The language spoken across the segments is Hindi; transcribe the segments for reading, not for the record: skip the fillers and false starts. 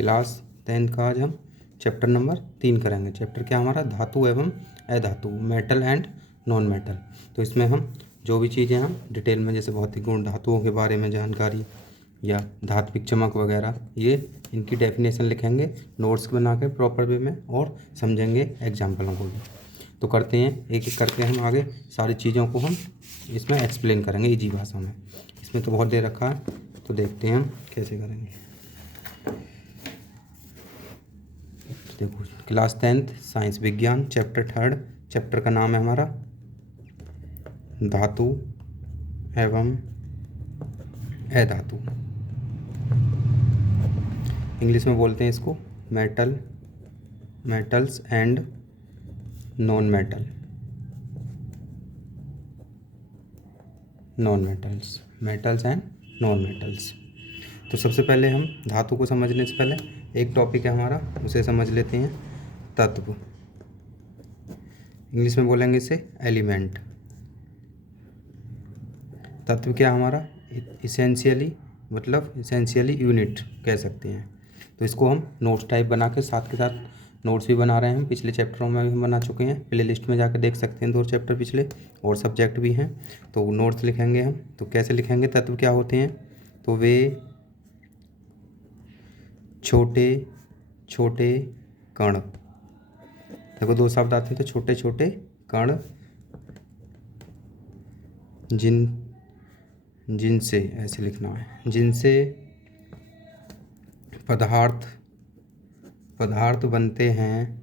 क्लास 10th का आज हम चैप्टर नंबर 3 करेंगे। चैप्टर क्या हमारा, धातु एवं अधातु, मेटल एंड नॉन मेटल। तो इसमें हम जो भी चीज़ें हम डिटेल में, जैसे भौतिक गुण, धातुओं के बारे में जानकारी या धात्विक चमक वगैरह, ये इनकी डेफिनेशन लिखेंगे नोट्स बना के प्रॉपर वे में, और समझेंगे एग्जाम्पलों को भी। तो करते हैं एक एक करके हम आगे सारी चीज़ों को हम इसमें एक्सप्लेन करेंगे इजी भाषा में। इसमें तो बहुत दे रखा है, तो देखते हैं हम कैसे करेंगे। देखो, क्लास 10th साइंस विज्ञान, चैप्टर 3, चैप्टर का नाम है हमारा धातु एवं अधातु। इंग्लिश में बोलते हैं इसको metals and non metals and non metals. तो सबसे पहले हम धातु को समझने से पहले एक टॉपिक है हमारा, उसे समझ लेते हैं, तत्व। इंग्लिश में बोलेंगे इसे एलिमेंट। तत्व क्या हमारा, इसेंशियली यूनिट कह सकते हैं। तो इसको हम नोट्स टाइप बना के साथ के साथ नोट्स भी बना रहे हैं। पिछले चैप्टरों में भी हम बना चुके हैं, प्ले लिस्ट में जाकर देख सकते हैं 2 चैप्टर पिछले, और सब्जेक्ट भी हैं। तो नोट्स लिखेंगे हम। तो कैसे लिखेंगे, तत्व क्या होते हैं, तो वे छोटे छोटे कण, देखो 2 शब्द आते हैं, तो छोटे छोटे कण जिनसे, ऐसे लिखना है, जिनसे पदार्थ बनते हैं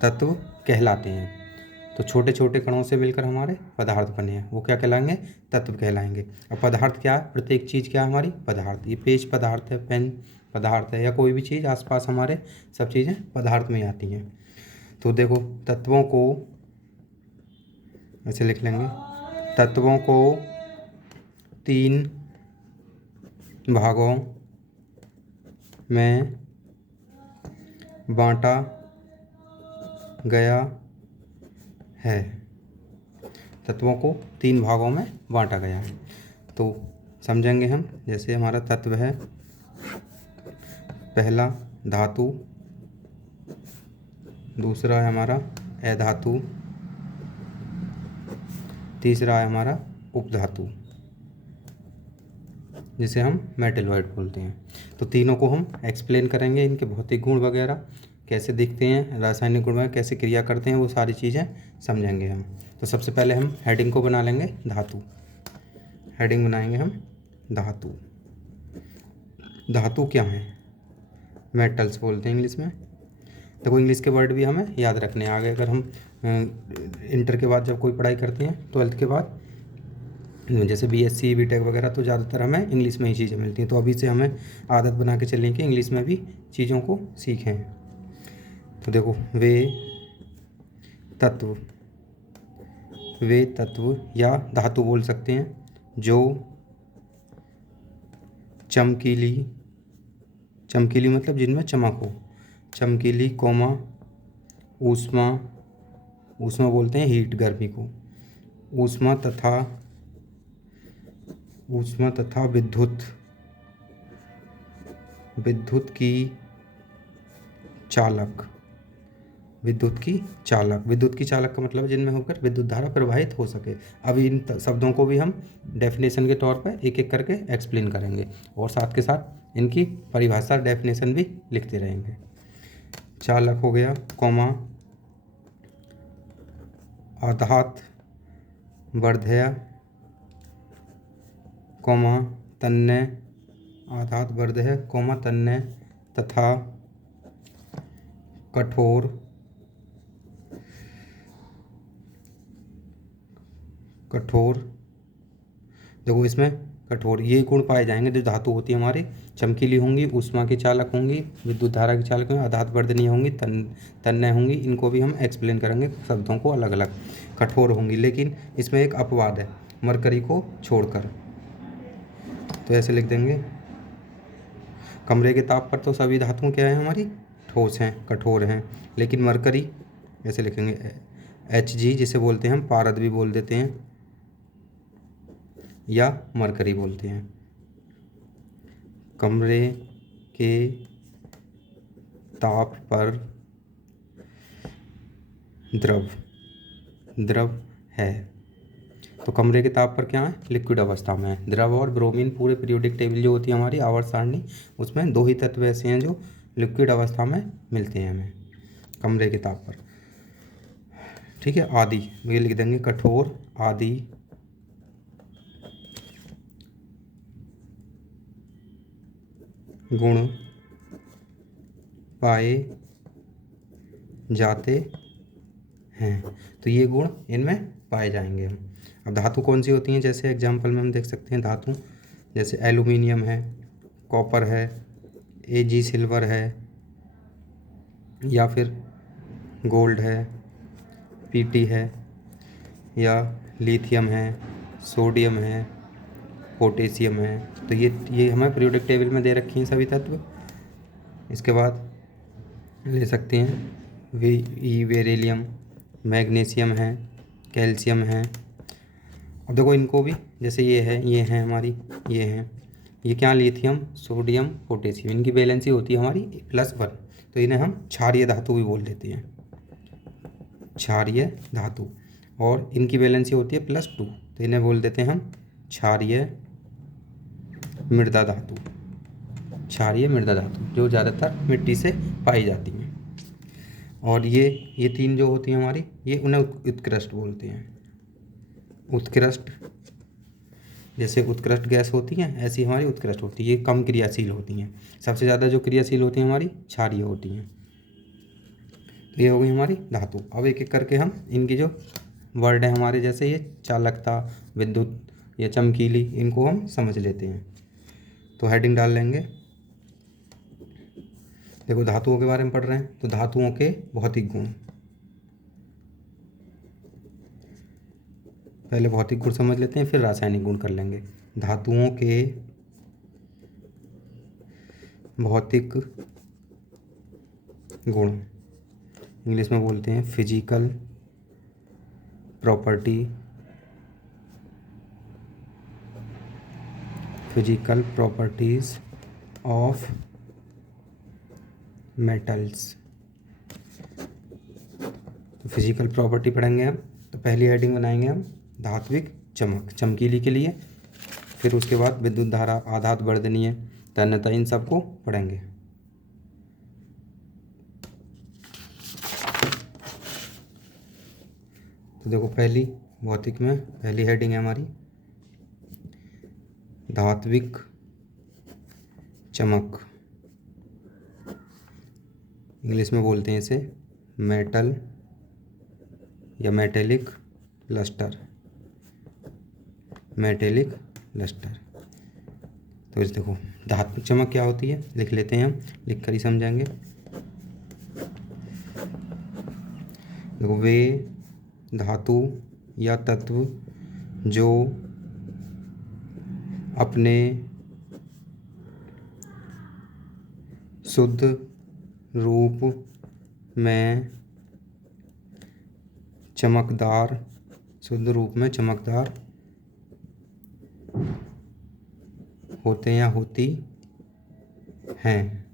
तत्व कहलाते हैं। तो छोटे छोटे कणों से मिलकर हमारे पदार्थ बने हैं, वो क्या कहलाएंगे, तत्व कहलाएंगे। अब पदार्थ क्या है, प्रत्येक चीज़ क्या है हमारी, पदार्थ। ये पेज पदार्थ है, पेन पदार्थ है, या कोई भी चीज़ आसपास हमारे सब चीज़ें पदार्थ में आती हैं। तो देखो, तत्वों को ऐसे लिख लेंगे, तत्वों को 3 भागों में बांटा गया है। तत्वों को 3 भागों में बांटा गया है। तो समझेंगे हम, जैसे हमारा तत्व है, पहला धातु, दूसरा है हमारा अधातु, तीसरा है हमारा उपधातु, जिसे हम मेटलॉइड बोलते हैं। तो तीनों को हम एक्सप्लेन करेंगे, इनके भौतिक गुण वगैरह कैसे दिखते हैं, रासायनिक गुण वगैरह कैसे क्रिया करते हैं, वो सारी चीज़ें समझेंगे हम। तो सबसे पहले हम हेडिंग को बना लेंगे, धातु। हेडिंग बनाएंगे हम धातु। धातु क्या है, मेटल्स बोलते हैं इंग्लिश में। देखो, इंग्लिश के वर्ड भी हमें याद रखने हैं आगे, अगर हम इंटर के बाद जब कोई पढ़ाई करते हैं, 12th के बाद, जैसे BSc BTech वगैरह, तो ज़्यादातर हमें इंग्लिश में ही चीज़ें मिलती हैं। तो अभी से हमें आदत बना के चलें कि इंग्लिश में भी चीज़ों को सीखें। तो देखो, वे तत्व या धातु बोल सकते हैं, जो चमकीली मतलब जिनमें चमक हो, चमकीली कोमा ऊष्मा बोलते हैं हीट, गर्मी को, ऊष्मा तथा विद्युत की चालक। विद्युत की चालक का मतलब है जिनमें होकर विद्युत धारा प्रवाहित हो सके। अब इन शब्दों को भी हम डेफिनेशन के तौर पर एक एक करके एक्सप्लेन करेंगे, और साथ के साथ इनकी परिभाषा डेफिनेशन भी लिखते रहेंगे। चालक हो गया, कोमा आधात वर्धय, कोमा तन्य, आधात वर्धय, कोमा तन्य तथा कठोर देखो, इसमें कठोर ये गुण पाए जाएंगे जो धातु होती है हमारी। चमकीली होंगी, ऊष्मा की चालक होंगी, विद्युत धारा की चालक होंगी, आधात वर्धनीय होंगी, तन्य होंगी। इनको भी हम एक्सप्लेन करेंगे शब्दों को अलग अलग। कठोर होंगी, लेकिन इसमें एक अपवाद है, मरकरी को छोड़कर। तो ऐसे लिख देंगे, कमरे के ताप पर तो सभी धातुएं क्या है हमारी, ठोस हैं, कठोर हैं, लेकिन मरकरी, ऐसे लिखेंगे Hg, जिसे बोलते हैं हम पारद भी बोल देते हैं, या मरकरी बोलते हैं, कमरे के ताप पर द्रव है। तो कमरे के ताप पर क्या है, लिक्विड अवस्था में है। द्रव और ब्रोमीन पूरे पीरियोडिक टेबल जो होती है हमारी आवर्त सारणी, उसमें 2 ही तत्व ऐसे हैं जो लिक्विड अवस्था में मिलते हैं हमें कमरे के ताप पर। ठीक है, आदि ये लिख देंगे, कठोर आदि गुण पाए जाते हैं। तो ये गुण इनमें पाए जाएंगे हम। अब धातु कौन सी होती हैं, जैसे एग्जाम्पल में हम देख सकते हैं धातु जैसे एल्यूमिनियम है, कॉपर है, एजी सिल्वर है, या फिर गोल्ड है, पीटी है, या लिथियम है, सोडियम है, पोटेशियम है। तो ये हमें पीरियोडिक टेबल में दे रखी हैं सभी तत्व। इसके बाद ले सकते हैं बेरिलियम, मैग्नीशियम है, कैल्शियम है। अब देखो इनको भी, जैसे ये है हमारी, ये क्या, लिथियम, सोडियम, पोटेशियम, इनकी वैलेंसी होती है हमारी +1। तो इन्हें हम क्षारीय धातु भी बोल देते हैं, क्षारीय धातु। और इनकी वैलेंसी होती है +2, तो इन्हें बोल देते हैं हम क्षारीय मृदा धातु। क्षारीय मृदा धातु जो ज़्यादातर मिट्टी से पाई जाती हैं। और ये 3 जो होती हैं हमारी, ये उन्हें उत्कृष्ट बोलते हैं। उत्कृष्ट, जैसे उत्कृष्ट गैस होती हैं ऐसी हमारी उत्कृष्ट होती है। ये कम क्रियाशील होती हैं। सबसे ज़्यादा जो क्रियाशील होती हैं हमारी क्षारीय होती हैं। तो ये हो गई हमारी धातु। अब एक एक करके हम इनकी जो वर्ड है हमारे, जैसे ये चालकता, विद्युत या चमकीली, इनको हम समझ लेते हैं। तो हेडिंग डाल लेंगे। देखो धातुओं के बारे में पढ़ रहे हैं, तो धातुओं के भौतिक गुण, पहले भौतिक गुण समझ लेते हैं, फिर रासायनिक गुण कर लेंगे। धातुओं के भौतिक गुण इंग्लिश में बोलते हैं physical property, physical properties of metals. तो फिजिकल प्रॉपर्टी पढ़ेंगे हम। तो पहली हेडिंग बनाएंगे हम धात्विक चमक, चमकीली के लिए। फिर उसके बाद विद्युत धारा, आधात वर्धनीय, तन्यता, इन सबको पढ़ेंगे। तो देखो पहली भौतिक में पहली हेडिंग है हमारी धात्विक चमक। इंग्लिश में बोलते हैं इसे मेटल या मेटेलिक लस्टर, मेटेलिक लस्टर। तो इस देखो धात्विक चमक क्या होती है, लिख लेते हैं हम, लिख कर ही समझेंगे। देखो वे धातु या तत्व जो अपने शुद्ध रूप में चमकदार, शुद्ध रूप में चमकदार होते या होती हैं,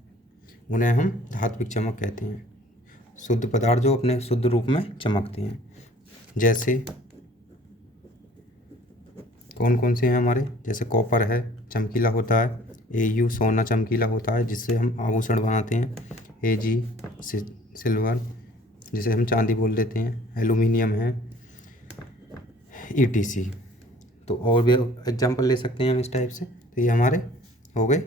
उन्हें हम धात्विक चमक कहते हैं। शुद्ध पदार्थ जो अपने शुद्ध रूप में चमकते हैं। जैसे कौन कौन से हैं हमारे, जैसे कॉपर है, चमकीला होता है। एयू सोना चमकीला होता है, जिससे हम आभूषण बनाते हैं। एजी सिल्वर, जिसे हम चांदी बोल देते हैं। एल्यूमिनियम है, ईटीसी। तो और भी एग्जांपल ले सकते हैं हम इस टाइप से। तो ये हमारे हो गए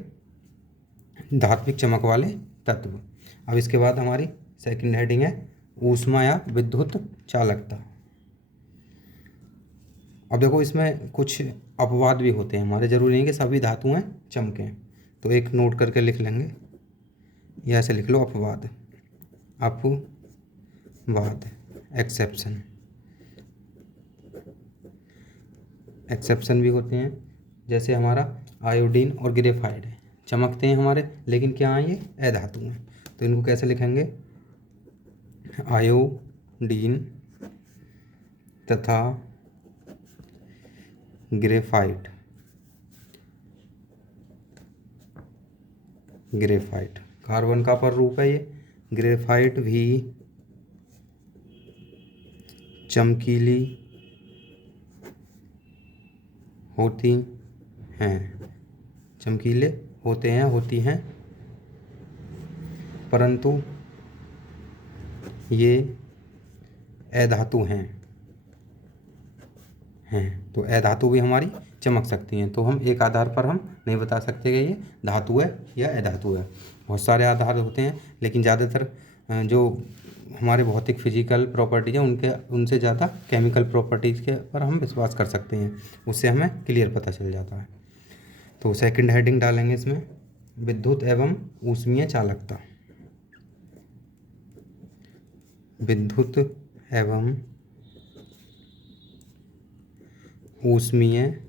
धात्विक चमक वाले तत्व। अब इसके बाद हमारी सेकंड हेडिंग है ऊष्मा या विद्युत चालकता। अब देखो इसमें कुछ अपवाद भी होते हैं हमारे, जरूरी नहीं कि सभी धातुएं चमकें। तो एक नोट करके लिख लेंगे, या ऐसे लिख लो अपवाद, अपवाद, एक्सेप्शन। एक्सेप्शन भी होते हैं, जैसे हमारा आयोडीन और ग्रेफाइड है, चमकते हैं हमारे, लेकिन क्या हैं, ये अधातु हैं। तो इनको कैसे लिखेंगे, आयोडीन तथा ग्रेफाइट ग्रेफाइट। कार्बन का पर रूप है ये। ग्रेफाइट भी चमकीली होती हैं, चमकीले होते हैं, होती हैं, परंतु ये अधातु हैं। तो अधातु भी हमारी चमक सकती हैं। तो हम एक आधार पर हम नहीं बता सकते कि ये धातु है या अधातु है। बहुत सारे आधार होते हैं, लेकिन ज़्यादातर जो हमारे भौतिक फिजिकल प्रॉपर्टीज हैं उनसे ज़्यादा केमिकल प्रॉपर्टीज़ के पर हम विश्वास कर सकते हैं। उससे हमें क्लियर पता चल जाता है। तो सेकंड हेडिंग डालेंगे इसमें, विद्युत एवं ऊष्मीय चालकता। विद्युत एवं ऊष्मीय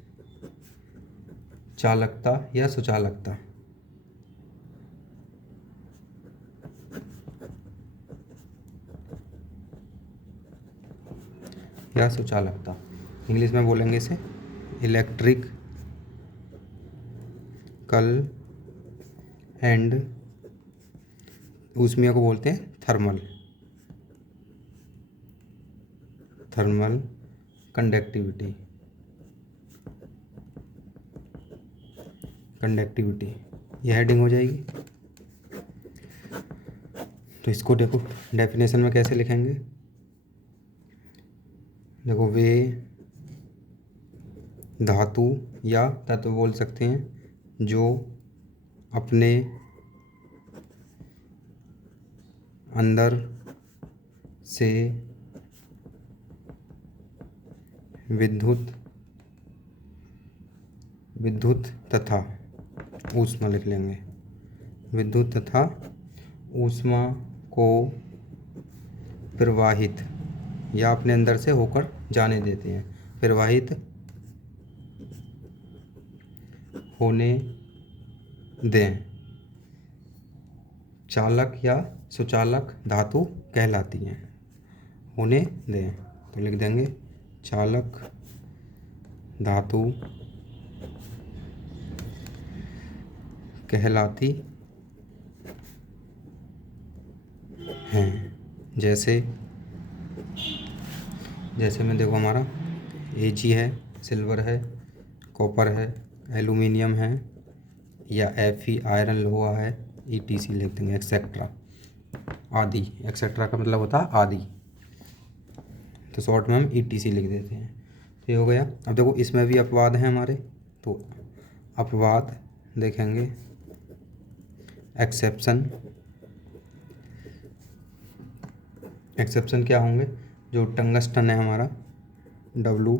चालकता या सुचालकता। या सुचालकता, इंग्लिश में बोलेंगे इसे इलेक्ट्रिक कल एंड ऊष्मीय को बोलते हैं थर्मल कंडक्टिविटी। यह हेडिंग हो जाएगी। तो इसको देखो डेफिनेशन में कैसे लिखेंगे। देखो, वे धातु या तत्व बोल सकते हैं जो अपने अंदर से विद्युत तथा ऊष्मा लिख लेंगे। विद्युत तथा ऊष्मा को प्रवाहित या अपने अंदर से होकर जाने देते हैं। प्रवाहित होने दें। चालक या सुचालक धातु कहलाती हैं। होने दें तो लिख देंगे चालक धातु कहलाती हैं। जैसे में देखो हमारा Ag है, सिल्वर है, कॉपर है, एल्यूमिनियम है, या Fe आयरन लोहा है, ETC लिख देंगे, एक्सेट्रा आदि। एक्सेट्रा का मतलब होता है आदि, तो शॉर्ट में हम ETC लिख देते हैं। तो ये हो गया। अब देखो इसमें भी अपवाद हैं हमारे, तो अपवाद देखेंगे। एक्सेप्शन क्या होंगे, जो टंगस्टन है हमारा W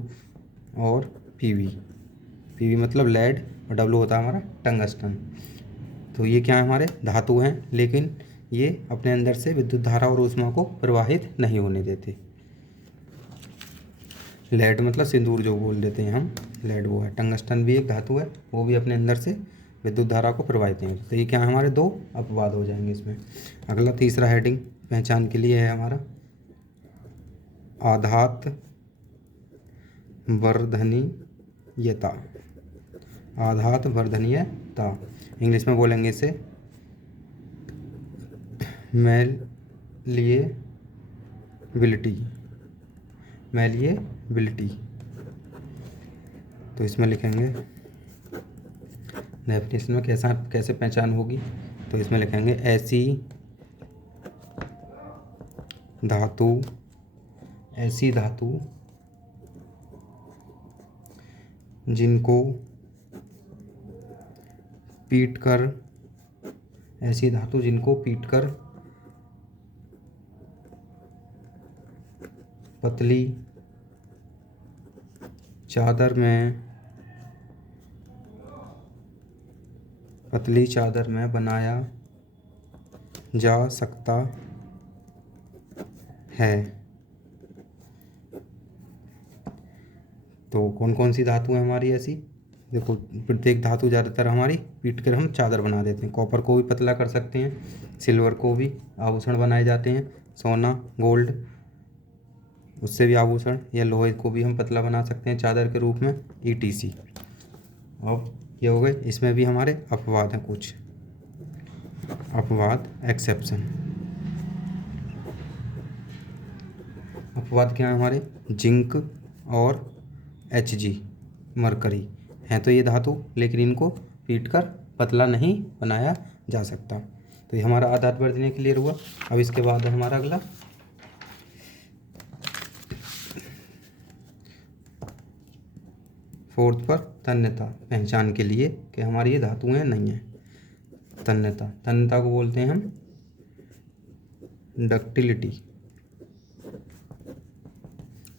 और PV मतलब लेड और W होता है हमारा टंगस्टन। तो ये क्या है, हमारे धातु हैं, लेकिन ये अपने अंदर से विद्युत धारा और ऊष्मा को प्रवाहित नहीं होने देते। लेड मतलब सिंदूर जो बोल देते हैं हम, लेड वो है। टंगस्टन भी एक धातु है, वो भी अपने अंदर से विद्युत धारा को प्रवाहित नहीं होती। तो ये क्या है, हमारे दो अपवाद हो जाएंगे इसमें। अगला तीसरा हेडिंग पहचान के लिए है हमारा आधात वर्धनीयता। आधात वर्धनीयता, इंग्लिश में बोलेंगे इसे मैलिएबिलिटी। तो इसमें लिखेंगे डेफिनेशन में कैसे पहचान होगी। तो इसमें लिखेंगे ऐसी धातु जिनको पीटकर पतली चादर में बनाया जा सकता है। तो कौन कौन सी धातु है हमारी ऐसी, देखो प्रत्येक धातु ज़्यादातर हमारी पीट कर हम चादर बना देते हैं। कॉपर को भी पतला कर सकते हैं, सिल्वर को भी आभूषण बनाए जाते हैं, सोना गोल्ड उससे भी आभूषण, या लोहे को भी हम पतला बना सकते हैं चादर के रूप में, ETC। और ये हो गए, इसमें भी हमारे अपवाद हैं कुछ। अपवाद एक्सेप्शन। अपवाद क्या है हमारे, जिंक और Hg मरकरी हैं तो ये धातु, लेकिन इनको पीटकर पतला नहीं बनाया जा सकता। तो ये हमारा आधार वर्जनीय क्लियर हुआ। अब इसके बाद हमारा अगला फोर्थ पर तन्यता पहचान के लिए कि हमारी ये धातुएं नहीं हैं। तन्यता को बोलते हैं हम डक्टिलिटी।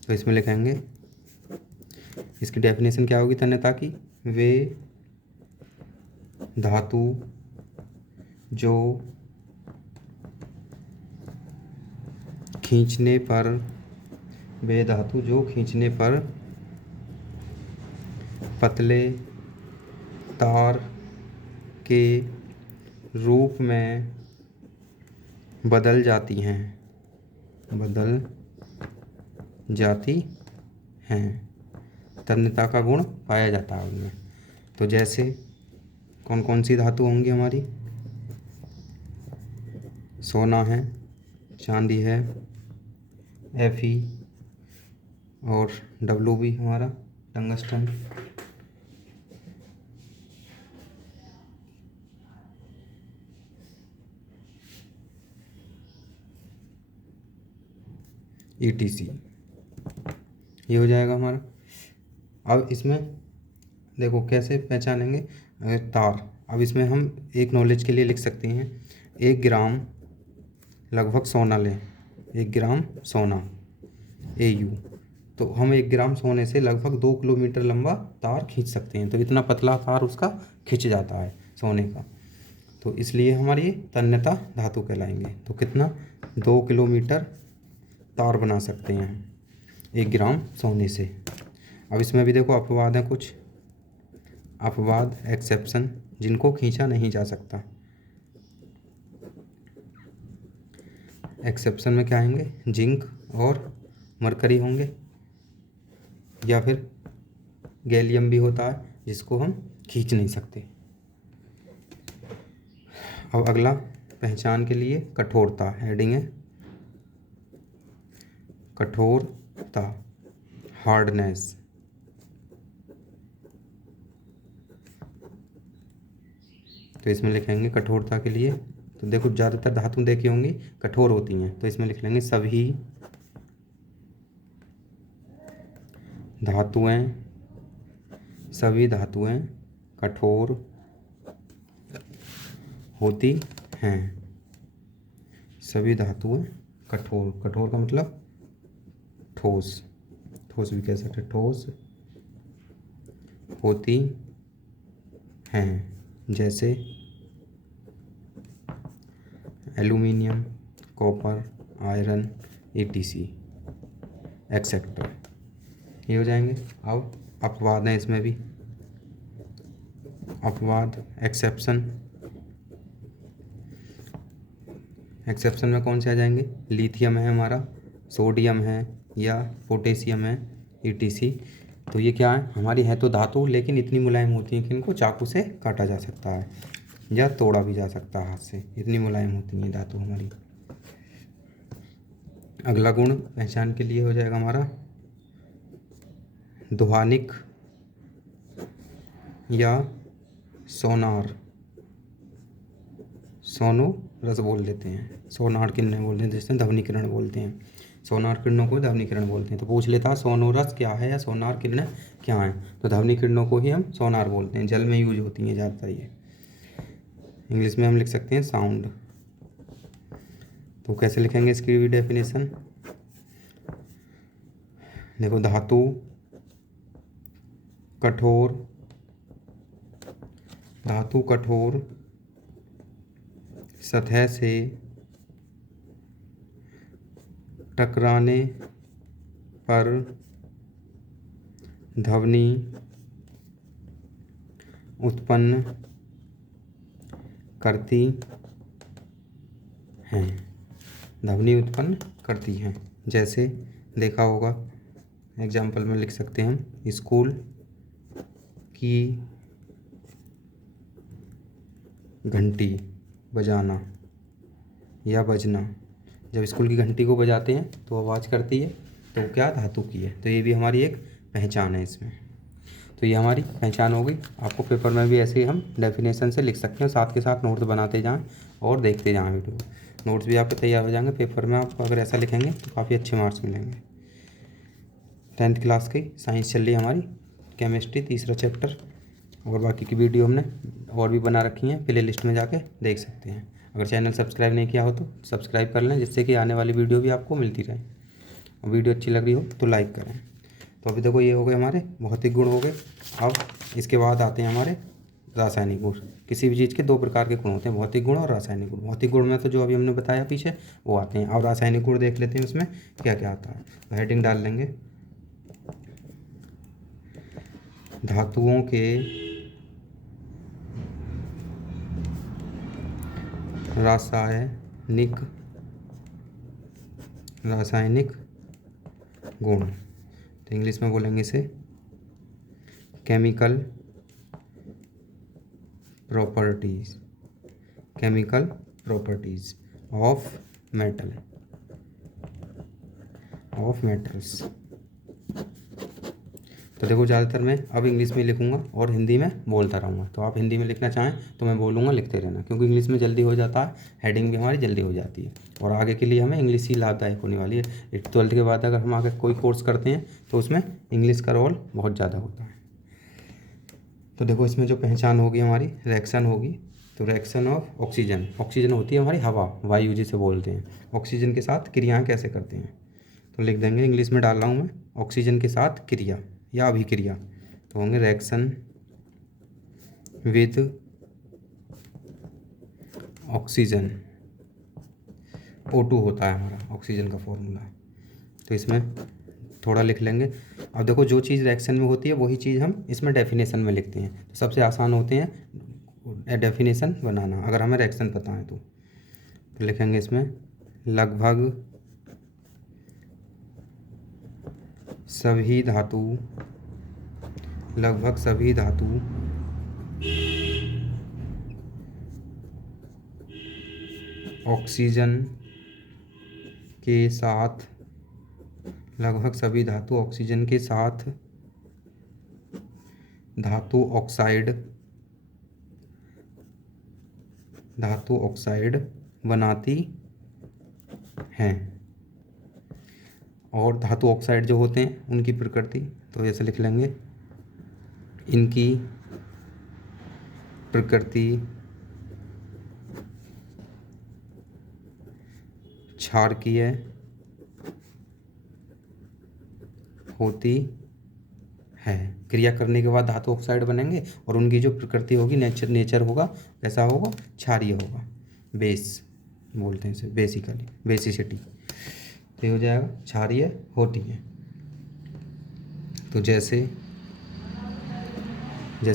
तो इसमें लिखेंगे, इसकी डेफिनेशन क्या होगी तन्यता की, वे धातु जो खींचने पर पतले तार के रूप में बदल जाती हैं, तन्यता का गुण पाया जाता है उनमें। तो जैसे कौन कौन सी धातु होंगी हमारी, सोना है, चांदी है, Fe और Wb हमारा टंगस्टन। ETC ये हो जाएगा हमारा। अब इसमें देखो कैसे पहचानेंगे तार। अब इसमें हम एक नॉलेज के लिए लिख सकते हैं, 1 ग्राम लगभग सोना लें, 1 ग्राम सोना AU, तो हम 1 ग्राम सोने से लगभग 2 किलोमीटर लंबा तार खींच सकते हैं। तो इतना पतला तार उसका खिंच जाता है सोने का, तो इसलिए हमारी ये तन्यता धातु कहलाएंगे। तो कितना, 2 किलोमीटर तार बना सकते हैं 1 ग्राम सोने से। अब इसमें भी देखो अपवाद हैं कुछ, अपवाद एक्सेप्शन जिनको खींचा नहीं जा सकता। एक्सेप्शन में क्या आएंगे, जिंक और मरकरी होंगे, या फिर गैलियम भी होता है जिसको हम खींच नहीं सकते। अब अगला पहचान के लिए कठोरता, हेडिंग है कठोरता, हार्डनेस। तो इसमें लिखेंगे कठोरता के लिए, तो देखो ज़्यादातर धातु देखी होंगी कठोर होती हैं, तो इसमें लिख लेंगे सभी धातुएं कठोर होती हैं। सभी धातुएं कठोर का मतलब ठोस भी कह सकते, ठोस होती हैं, जैसे aluminium, copper, iron, ETC etcetera, ये हो जाएंगे। अब अपवाद हैं इसमें भी, अपवाद एक्सेप्शन में कौन से आ जाएंगे, लिथियम है हमारा, सोडियम है या पोटेशियम है, ETC। तो ये क्या है, हमारी है तो धातु लेकिन इतनी मुलायम होती हैं कि इनको चाकू से काटा जा सकता है या तोड़ा भी जा सकता है हाथ से, इतनी मुलायम होती है धातु हमारी। अगला गुण पहचान के लिए हो जाएगा हमारा ध्वनिक या सोनार, सोनोरस बोल देते हैं, सोनार किरणें बोलते हैं, जिससे ध्वनिकिरण बोलते हैं। सोनार किरणों को ध्वनिकिरण बोलते हैं। तो पूछ लेता है सोनोरस क्या है या सोनार किरणें क्या हैं, तो ध्वनि किरणों को ही हम सोनार बोलते हैं। जल में यूज होती हैं ज़्यादातर ये, इंग्लिश में हम लिख सकते हैं साउंड। तो कैसे लिखेंगे इसकी भी डेफिनेशन, देखो धातु कठोर सतह से टकराने पर ध्वनि उत्पन्न करती हैं, जैसे देखा होगा एग्जाम्पल में लिख सकते हैं हम, स्कूल की घंटी बजाना या बजना। जब स्कूल की घंटी को बजाते हैं तो आवाज़ करती है, तो क्या धातु की है। तो ये भी हमारी एक पहचान है इसमें। तो ये हमारी पहचान हो गई। आपको पेपर में भी ऐसे ही हम डेफिनेशन से लिख सकते हैं, साथ के साथ नोट्स बनाते जाएं और देखते जाएं वीडियो। नोट्स भी आपके तैयार हो जाएंगे। पेपर में आप अगर ऐसा लिखेंगे तो काफ़ी अच्छे मार्क्स मिलेंगे। 10th क्लास की साइंस चल रही है हमारी, केमिस्ट्री तीसरा चैप्टर। और बाकी की वीडियो हमने और भी बना रखी हैं, प्ले लिस्ट में जाके देख सकते हैं। अगर चैनल सब्सक्राइब नहीं किया हो तो सब्सक्राइब कर लें, जिससे कि आने वाली वीडियो भी आपको मिलती रहे। और वीडियो अच्छी लग रही हो तो लाइक करें। तो अभी देखो ये हो गए हमारे भौतिक गुण हो गए। अब इसके बाद आते हैं हमारे रासायनिक गुण। किसी भी चीज़ के दो प्रकार के गुण होते हैं, भौतिक गुण और रासायनिक गुण। भौतिक गुण में तो जो अभी हमने बताया पीछे वो आते हैं। अब रासायनिक गुण देख लेते हैं उसमें क्या क्या आता है। तो हेडिंग डाल लेंगे, धातुओं के रासायनिक गुण। तो इंग्लिश में बोलेंगे इसे केमिकल प्रॉपर्टीज ऑफ मेटल्स। तो देखो ज़्यादातर मैं अब इंग्लिश में लिखूंगा और हिंदी में बोलता रहूँगा। तो आप हिंदी में लिखना चाहें तो मैं बोलूँगा, लिखते रहना, क्योंकि इंग्लिश में जल्दी हो जाता है, हेडिंग भी हमारी जल्दी हो जाती है और आगे के लिए हमें इंग्लिश ही लाभदायक होने वाली है। 12th के बाद अगर हम आगे कोई कोर्स करते हैं तो उसमें इंग्लिश का रोल बहुत ज़्यादा होता है। तो देखो इसमें जो पहचान होगी हमारी, रिएक्शन होगी। तो रिएक्शन ऑफ ऑक्सीजन, ऑक्सीजन होती है हमारी हवा, वायु जिसे बोलते हैं। ऑक्सीजन के साथ क्रियाएँ कैसे करते हैं, तो लिख देंगे, इंग्लिश में डाल रहा हूँ मैं, ऑक्सीजन के साथ क्रिया या अभिक्रिया। तो होंगे रिएक्शन विद ऑक्सीजन। O2 होता है हमारा ऑक्सीजन का फॉर्मूला। तो इसमें थोड़ा लिख लेंगे। अब देखो जो चीज़ रिएक्शन में होती है वही चीज़ हम इसमें डेफिनेशन में लिखते हैं। तो सबसे आसान होते हैं डेफिनेशन बनाना, अगर हमें रिएक्शन पता है तो लिखेंगे इसमें लगभग सभी धातु ऑक्सीजन के साथ, लगभग सभी धातु ऑक्सीजन के साथ धातु ऑक्साइड बनाती हैं। और धातु ऑक्साइड जो होते हैं उनकी प्रकृति, तो ऐसे लिख लेंगे, इनकी प्रकृति क्षारकीय होती है। क्रिया करने के बाद धातु ऑक्साइड बनेंगे और उनकी जो प्रकृति होगी, नेचर होगा, कैसा होगा, क्षारीय होगा। बेस बोलते हैं इसे, बेसिकली बेसिसिटी। तो हो जाएगा क्षारीय होती है। तो जैसे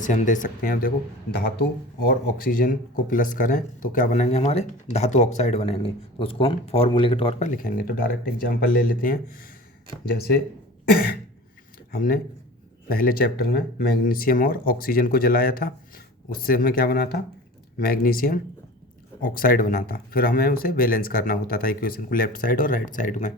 हम देख सकते हैं, अब देखो धातु और ऑक्सीजन को प्लस करें तो क्या बनेंगे, हमारे धातु ऑक्साइड बनेंगे। तो उसको हम फॉर्मूले के तौर पर लिखेंगे। तो डायरेक्ट एग्जांपल ले लेते हैं। जैसे हमने पहले चैप्टर में मैग्नीशियम और ऑक्सीजन को जलाया था, उससे हमें क्या बना था, मैग्नीशियम ऑक्साइड बना था। फिर हमें उसे बैलेंस करना होता था इक्वेशन को, लेफ्ट साइड और राइट साइड में।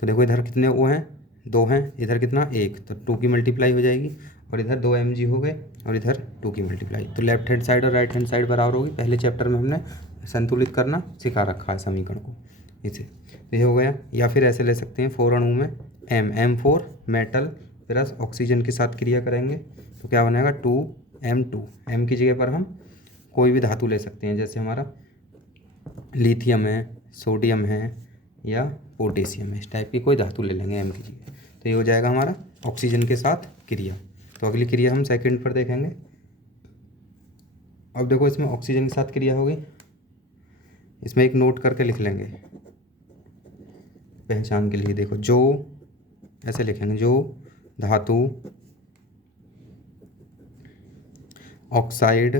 तो देखो इधर कितने ओ हैं, 2 हैं, इधर कितना 1, तो 2 की मल्टीप्लाई हो जाएगी, और इधर 2 mg हो गए और इधर 2 की मल्टीप्लाई। तो लेफ्ट हैंड साइड और राइट हैंड साइड बराबर होगी। पहले चैप्टर में हमने संतुलित करना सिखा रखा है समीकरण को, इसे। तो ये हो गया। या फिर ऐसे ले सकते हैं, 4 अणु में M4 मेटल प्लस ऑक्सीजन के साथ क्रिया करेंगे तो क्या बनेगा, 2M2। M की जगह पर हम कोई भी धातु ले सकते हैं, जैसे हमारा लिथियम है, सोडियम है या पोटेशियम है, इस टाइप की कोई धातु ले लेंगे M की जगह। तो ये हो जाएगा हमारा ऑक्सीजन के साथ क्रिया। तो अगली क्रिया हम सेकंड पर देखेंगे। अब देखो इसमें ऑक्सीजन के साथ क्रिया होगी, इसमें एक नोट करके लिख लेंगे पहचान के लिए। देखो जो, ऐसे लिखेंगे, जो धातु ऑक्साइड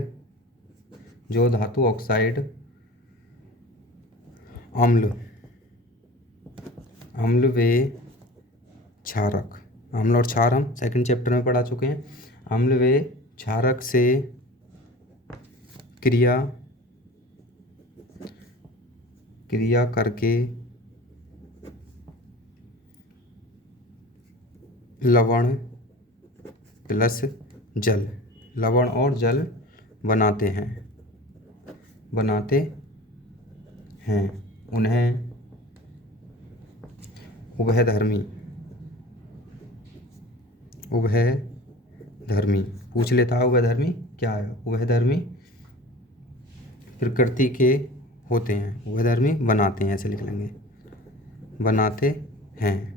अम्ल व क्षारक, अम्ल और क्षार हम सेकंड चैप्टर में पढ़ा चुके हैं। अम्ल व क्षारक से क्रिया क्रिया करके लवण प्लस जल, लवण और जल बनाते हैं उन्हें उभयधर्मी पूछ लेता है उभयधर्मी क्या है। उभयधर्मी प्रकृति के होते हैं, उभयधर्मी बनाते हैं, ऐसे लिख लेंगे, बनाते हैं।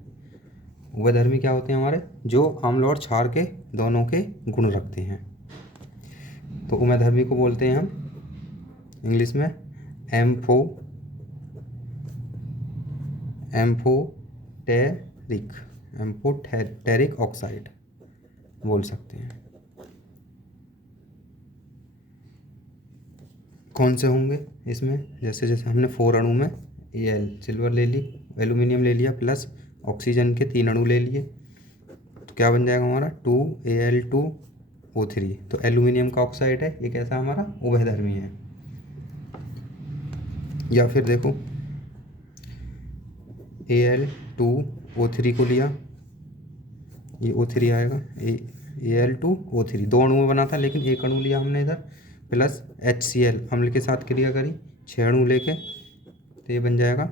उभयधर्मी क्या होते हैं हमारे, जो अम्ल और क्षार के दोनों के गुण रखते हैं। तो उभयधर्मी को बोलते हैं हम इंग्लिश में एम्फोटेरिक ऑक्साइड बोल सकते हैं। कौन से होंगे इसमें, जैसे जैसे हमने 4 अणु में Al सिल्वर ले ली, एल्यूमिनियम ले लिया, प्लस ऑक्सीजन के 3 अणु ले लिए, तो क्या बन जाएगा हमारा 2Al2O3। तो एल्यूमिनियम का ऑक्साइड है, ये कैसा हमारा उभयधर्मी है। या फिर देखो Al2O3 को लिया, ये O3 आएगा, Al2O3 2 अणु में बना था, लेकिन 1 अणु लिया हमने इधर, प्लस HCl अम्ल के साथ क्रिया करी 6 अणु लेके, तो ये बन जाएगा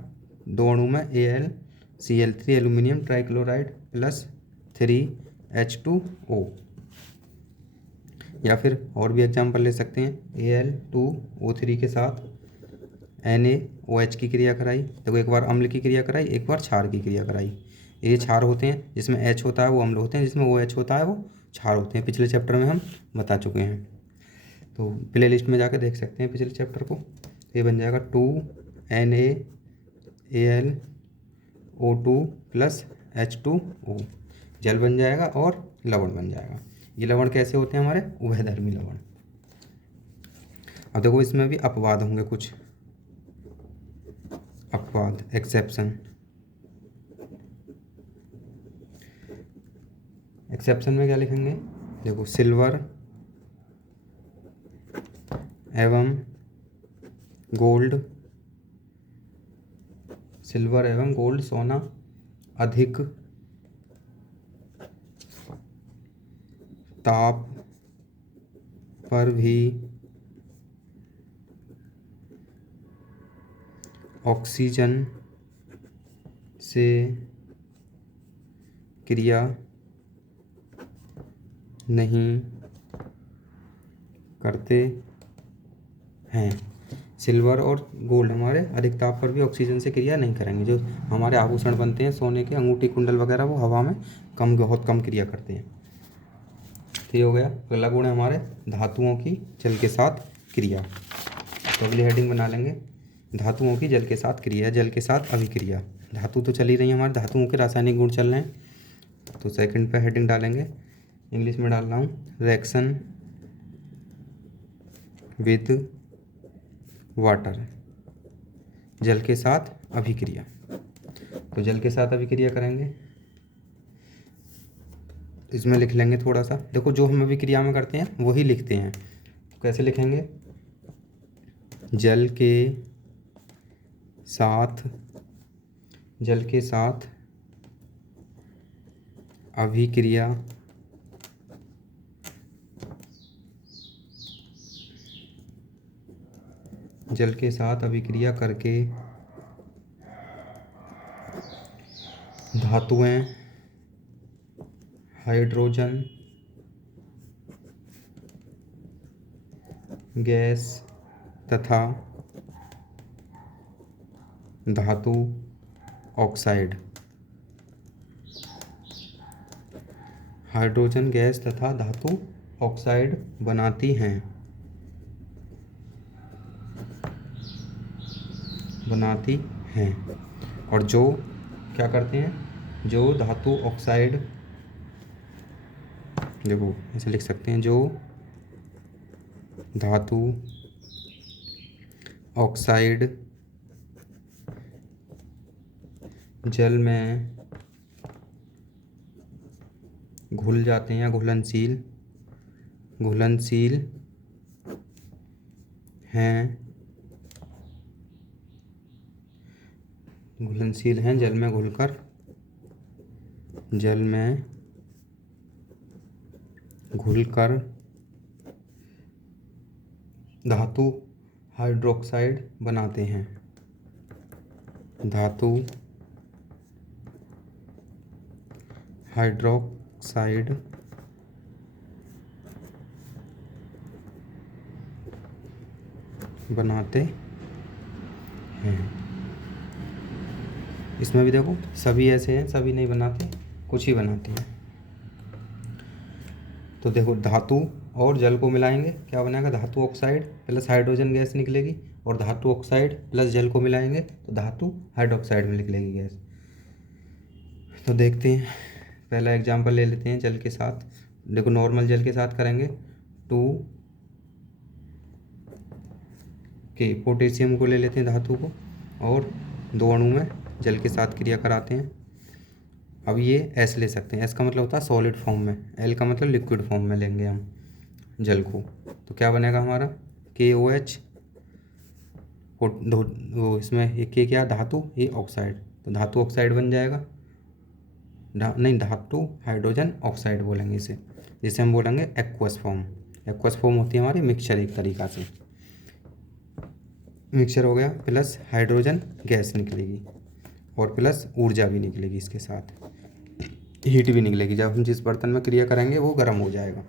2 अणु में AlCl3 aluminium trichloride plus 3H2O। या फिर और भी एग्जाम्पल ले सकते हैं, Al2O3 के साथ NaOH की क्रिया कराई, देखो एक बार अम्ल की क्रिया कराई, एक बार क्षार की क्रिया कराई। ये क्षार होते हैं, जिसमें H होता है वो अम्ल होते हैं, जिसमें OH होता है वो क्षार होते हैं। पिछले चैप्टर में हम बता चुके हैं, तो प्ले लिस्ट में जाकर देख सकते हैं पिछले चैप्टर को। ये बन जाएगा 2NaAlO2 प्लस H2O, जल बन जाएगा और लवण बन जाएगा। ये लवण कैसे होते हैं हमारे, उभयधर्मी लवण। अब देखो इसमें भी अपवाद होंगे कुछ, अपवाद एक्सेप्शन में क्या लिखेंगे, देखो सिल्वर एवं गोल्ड सोना अधिक ताप पर भी ऑक्सीजन से क्रिया नहीं करते हैं। सिल्वर और गोल्ड हमारे अधिक ताप पर भी ऑक्सीजन से क्रिया नहीं करेंगे। जो हमारे आभूषण बनते हैं सोने के, अंगूठी कुंडल वगैरह, वो हवा में बहुत कम क्रिया करते हैं। तो ये हो गया। अगला गुण है हमारे धातुओं की जल के साथ क्रिया। तो अगली हेडिंग बना लेंगे, धातुओं की जल के साथ क्रिया, जल के साथ अभिक्रिया। धातु तो चल ही रही है हमारे, धातुओं के रासायनिक गुण चल रहे हैं। तो सेकंड पे हेडिंग डालेंगे, इंग्लिश में डाल रहा हूँ, रिएक्शन विद वाटर, जल के साथ अभिक्रिया। तो जल के साथ अभिक्रिया करेंगे, इसमें लिख लेंगे थोड़ा सा, देखो जो हम अभिक्रिया में करते हैं वही लिखते हैं। तो कैसे लिखेंगे, जल के साथ अभिक्रिया जल के साथ अभिक्रिया करके धातुएं हाइड्रोजन गैस तथा धातु ऑक्साइड, हाइड्रोजन गैस तथा धातु ऑक्साइड बनाती हैं। और जो क्या करते हैं, जो धातु ऑक्साइड, देखो ऐसे लिख सकते हैं, जो धातु ऑक्साइड जल में घुल जाते हैं या घुलनशील हैं, घुलनशील हैं, जल में घुलकर धातु हाइड्रोक्साइड बनाते हैं। धातु हाइड्रोक्साइड बनाते हैं। इसमें भी देखो सभी ऐसे हैं, सभी नहीं बनाते, कुछ ही बनाते हैं। तो देखो धातु और जल को मिलाएंगे, क्या बनेगा, धातु ऑक्साइड प्लस हाइड्रोजन गैस निकलेगी, और धातु ऑक्साइड प्लस जल को मिलाएंगे तो धातु हाइड्रोक्साइड में निकलेगी गैस। तो देखते हैं, पहला एग्जांपल ले लेते हैं जल के साथ। देखो नॉर्मल जल के साथ करेंगे, 2 के पोटेशियम को ले लेते हैं धातु को, और 2 अणु में जल के साथ क्रिया कराते हैं। अब ये एस ले सकते हैं, एस का मतलब होता है सॉलिड फॉर्म में, एल का मतलब लिक्विड फॉर्म में लेंगे हम जल को। तो क्या बनेगा हमारा KOH, वो इसमें ये के क्या धातु, ये ऑक्साइड, तो धातु ऑक्साइड बन जाएगा। नहीं, धातु हाइड्रोजन ऑक्साइड बोलेंगे इसे, जिसे हम बोलेंगे एक्वस फॉर्म। एक्वस फॉर्म होती है हमारी मिक्सचर, एक तरीका से मिक्सचर हो गया, प्लस हाइड्रोजन गैस निकलेगी और प्लस ऊर्जा भी निकलेगी, इसके साथ हीट भी निकलेगी। जब हम जिस बर्तन में क्रिया करेंगे वो गर्म हो जाएगा।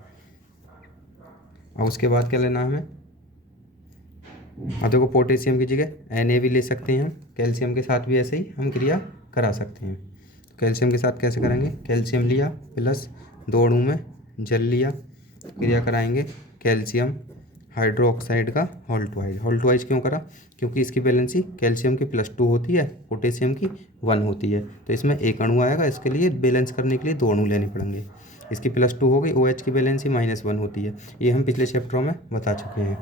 और उसके बाद क्या लेना है हमें, अब देखो पोटेशियम की जगह Na भी ले सकते हैं हम, कैल्शियम के साथ भी ऐसे ही हम क्रिया करा सकते हैं। तो कैल्शियम के साथ कैसे करेंगे, कैल्शियम लिया प्लस 2 अणु में जल लिया, क्रिया कराएंगे कैल्शियम हाइड्रोक्साइड का हॉल्टवाइज। हॉल्टवाइज क्यों करा, क्योंकि इसकी बैलेंसी कैल्शियम की +2 होती है, पोटेशियम की 1 होती है, तो इसमें 1 अणु आएगा, इसके लिए बैलेंस करने के लिए 2 अणु लेने पड़ेंगे। इसकी +2 हो गई, OH की बैलेंसी -1 होती है, ये हम पिछले चैप्टरों में बता चुके हैं।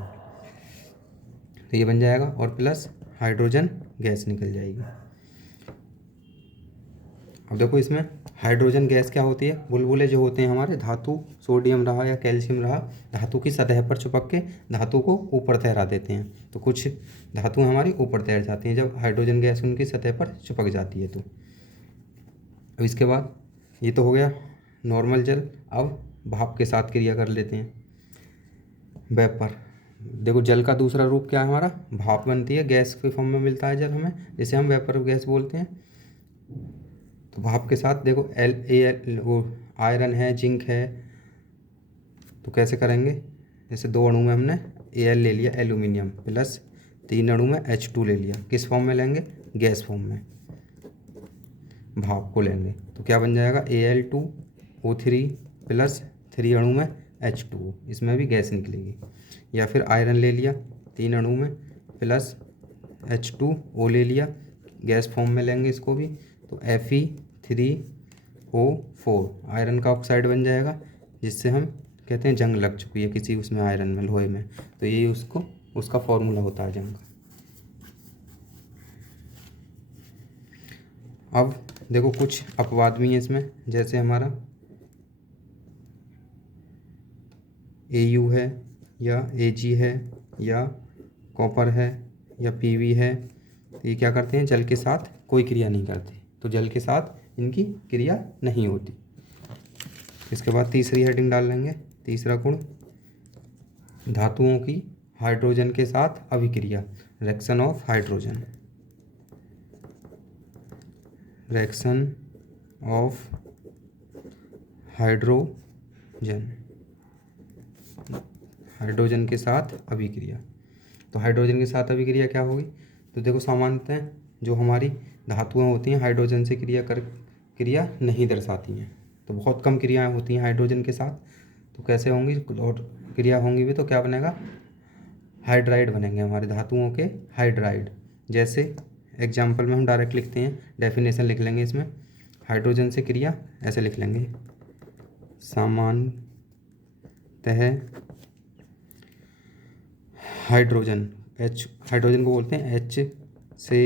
तो ये बन जाएगा, और प्लस हाइड्रोजन गैस निकल जाएगी। अब देखो इसमें हाइड्रोजन गैस क्या होती है, बुलबुले जो होते हैं हमारे, धातु सोडियम रहा या कैल्शियम रहा, धातु की सतह पर चिपक के धातु को ऊपर तैरा देते हैं। तो कुछ धातुएं हमारी ऊपर तैर जाती हैं जब हाइड्रोजन गैस उनकी सतह पर चिपक जाती है। तो अब इसके बाद ये तो हो गया नॉर्मल जल। अब भाप के साथ क्रिया कर लेते हैं, वेपर। देखो जल का दूसरा रूप क्या है हमारा, भाप बनती है, गैस के फॉर्म में मिलता है जल हमें, जिसे हम वेपर गैस बोलते हैं। तो भाप के साथ देखो वो आयरन है, जिंक है, तो कैसे करेंगे, जैसे 2 अणु में हमने Al ले लिया, एल्यूमिनियम, प्लस 3 अणु में H2 ले लिया, किस फॉर्म में लेंगे, गैस फॉर्म में भाप को लेंगे। तो क्या बन जाएगा Al2O3 प्लस 3 अणु में H2, इसमें भी गैस निकलेगी। या फिर आयरन ले लिया 3 अणु में प्लस H2O ले लिया, गैस फॉर्म में लेंगे इसको भी, तो Fe3O4 आयरन का ऑक्साइड बन जाएगा, जिससे हम कहते हैं जंग लग चुकी है किसी उसमें आयरन में, लोहे में, तो ये उसका फॉर्मूला होता है जंग का। अब देखो कुछ अपवाद भी हैं इसमें, जैसे हमारा Au है या Ag है या कॉपर है या Pb है, तो ये क्या करते हैं, जल के साथ कोई क्रिया नहीं करते, तो जल के साथ इनकी क्रिया नहीं होती। इसके बाद तीसरी हेडिंग डाल लेंगे, तीसरा गुण, धातुओं की हाइड्रोजन के साथ अभिक्रिया, reaction of hydrogen, reaction of hydrogen, hydrogen के साथ अभिक्रिया। तो हाइड्रोजन के साथ अभिक्रिया क्या होगी, तो देखो सामान्यतः जो हमारी धातुएं होती हैं हाइड्रोजन से क्रिया नहीं दर्शाती हैं, तो बहुत कम क्रियाएं होती हैं हाइड्रोजन के साथ। तो कैसे होंगी, और क्रिया होंगी भी तो क्या बनेगा, हाइड्राइड बनेंगे हमारे धातुओं के हाइड्राइड। जैसे एग्जाम्पल में हम डायरेक्ट लिखते हैं, डेफिनेशन लिख लेंगे इसमें, हाइड्रोजन से क्रिया ऐसे लिख लेंगे, सामान्यतः हाइड्रोजन हाइड्रोजन को बोलते हैं H से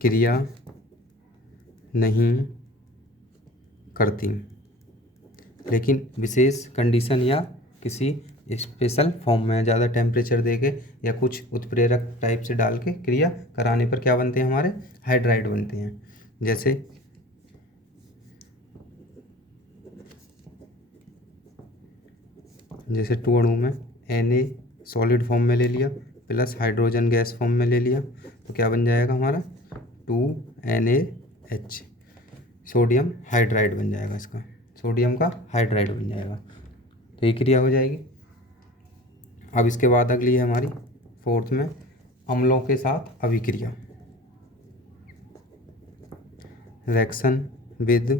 क्रिया नहीं करती, लेकिन विशेष कंडीशन या किसी स्पेशल फॉर्म में ज़्यादा टेम्परेचर देके या कुछ उत्प्रेरक टाइप से डाल के क्रिया कराने पर क्या बनते हैं हमारे हाइड्राइड बनते हैं। जैसे 2 अणु में Na सॉलिड फॉर्म में ले लिया प्लस हाइड्रोजन गैस फॉर्म में ले लिया तो क्या बन जाएगा हमारा 2NaH सोडियम हाइड्राइड बन जाएगा, इसका सोडियम का हाइड्राइड बन जाएगा। तो ये क्रिया हो जाएगी। अब इसके बाद अगली है हमारी 4th में अम्लों के साथ अभिक्रिया। रिएक्शन विद,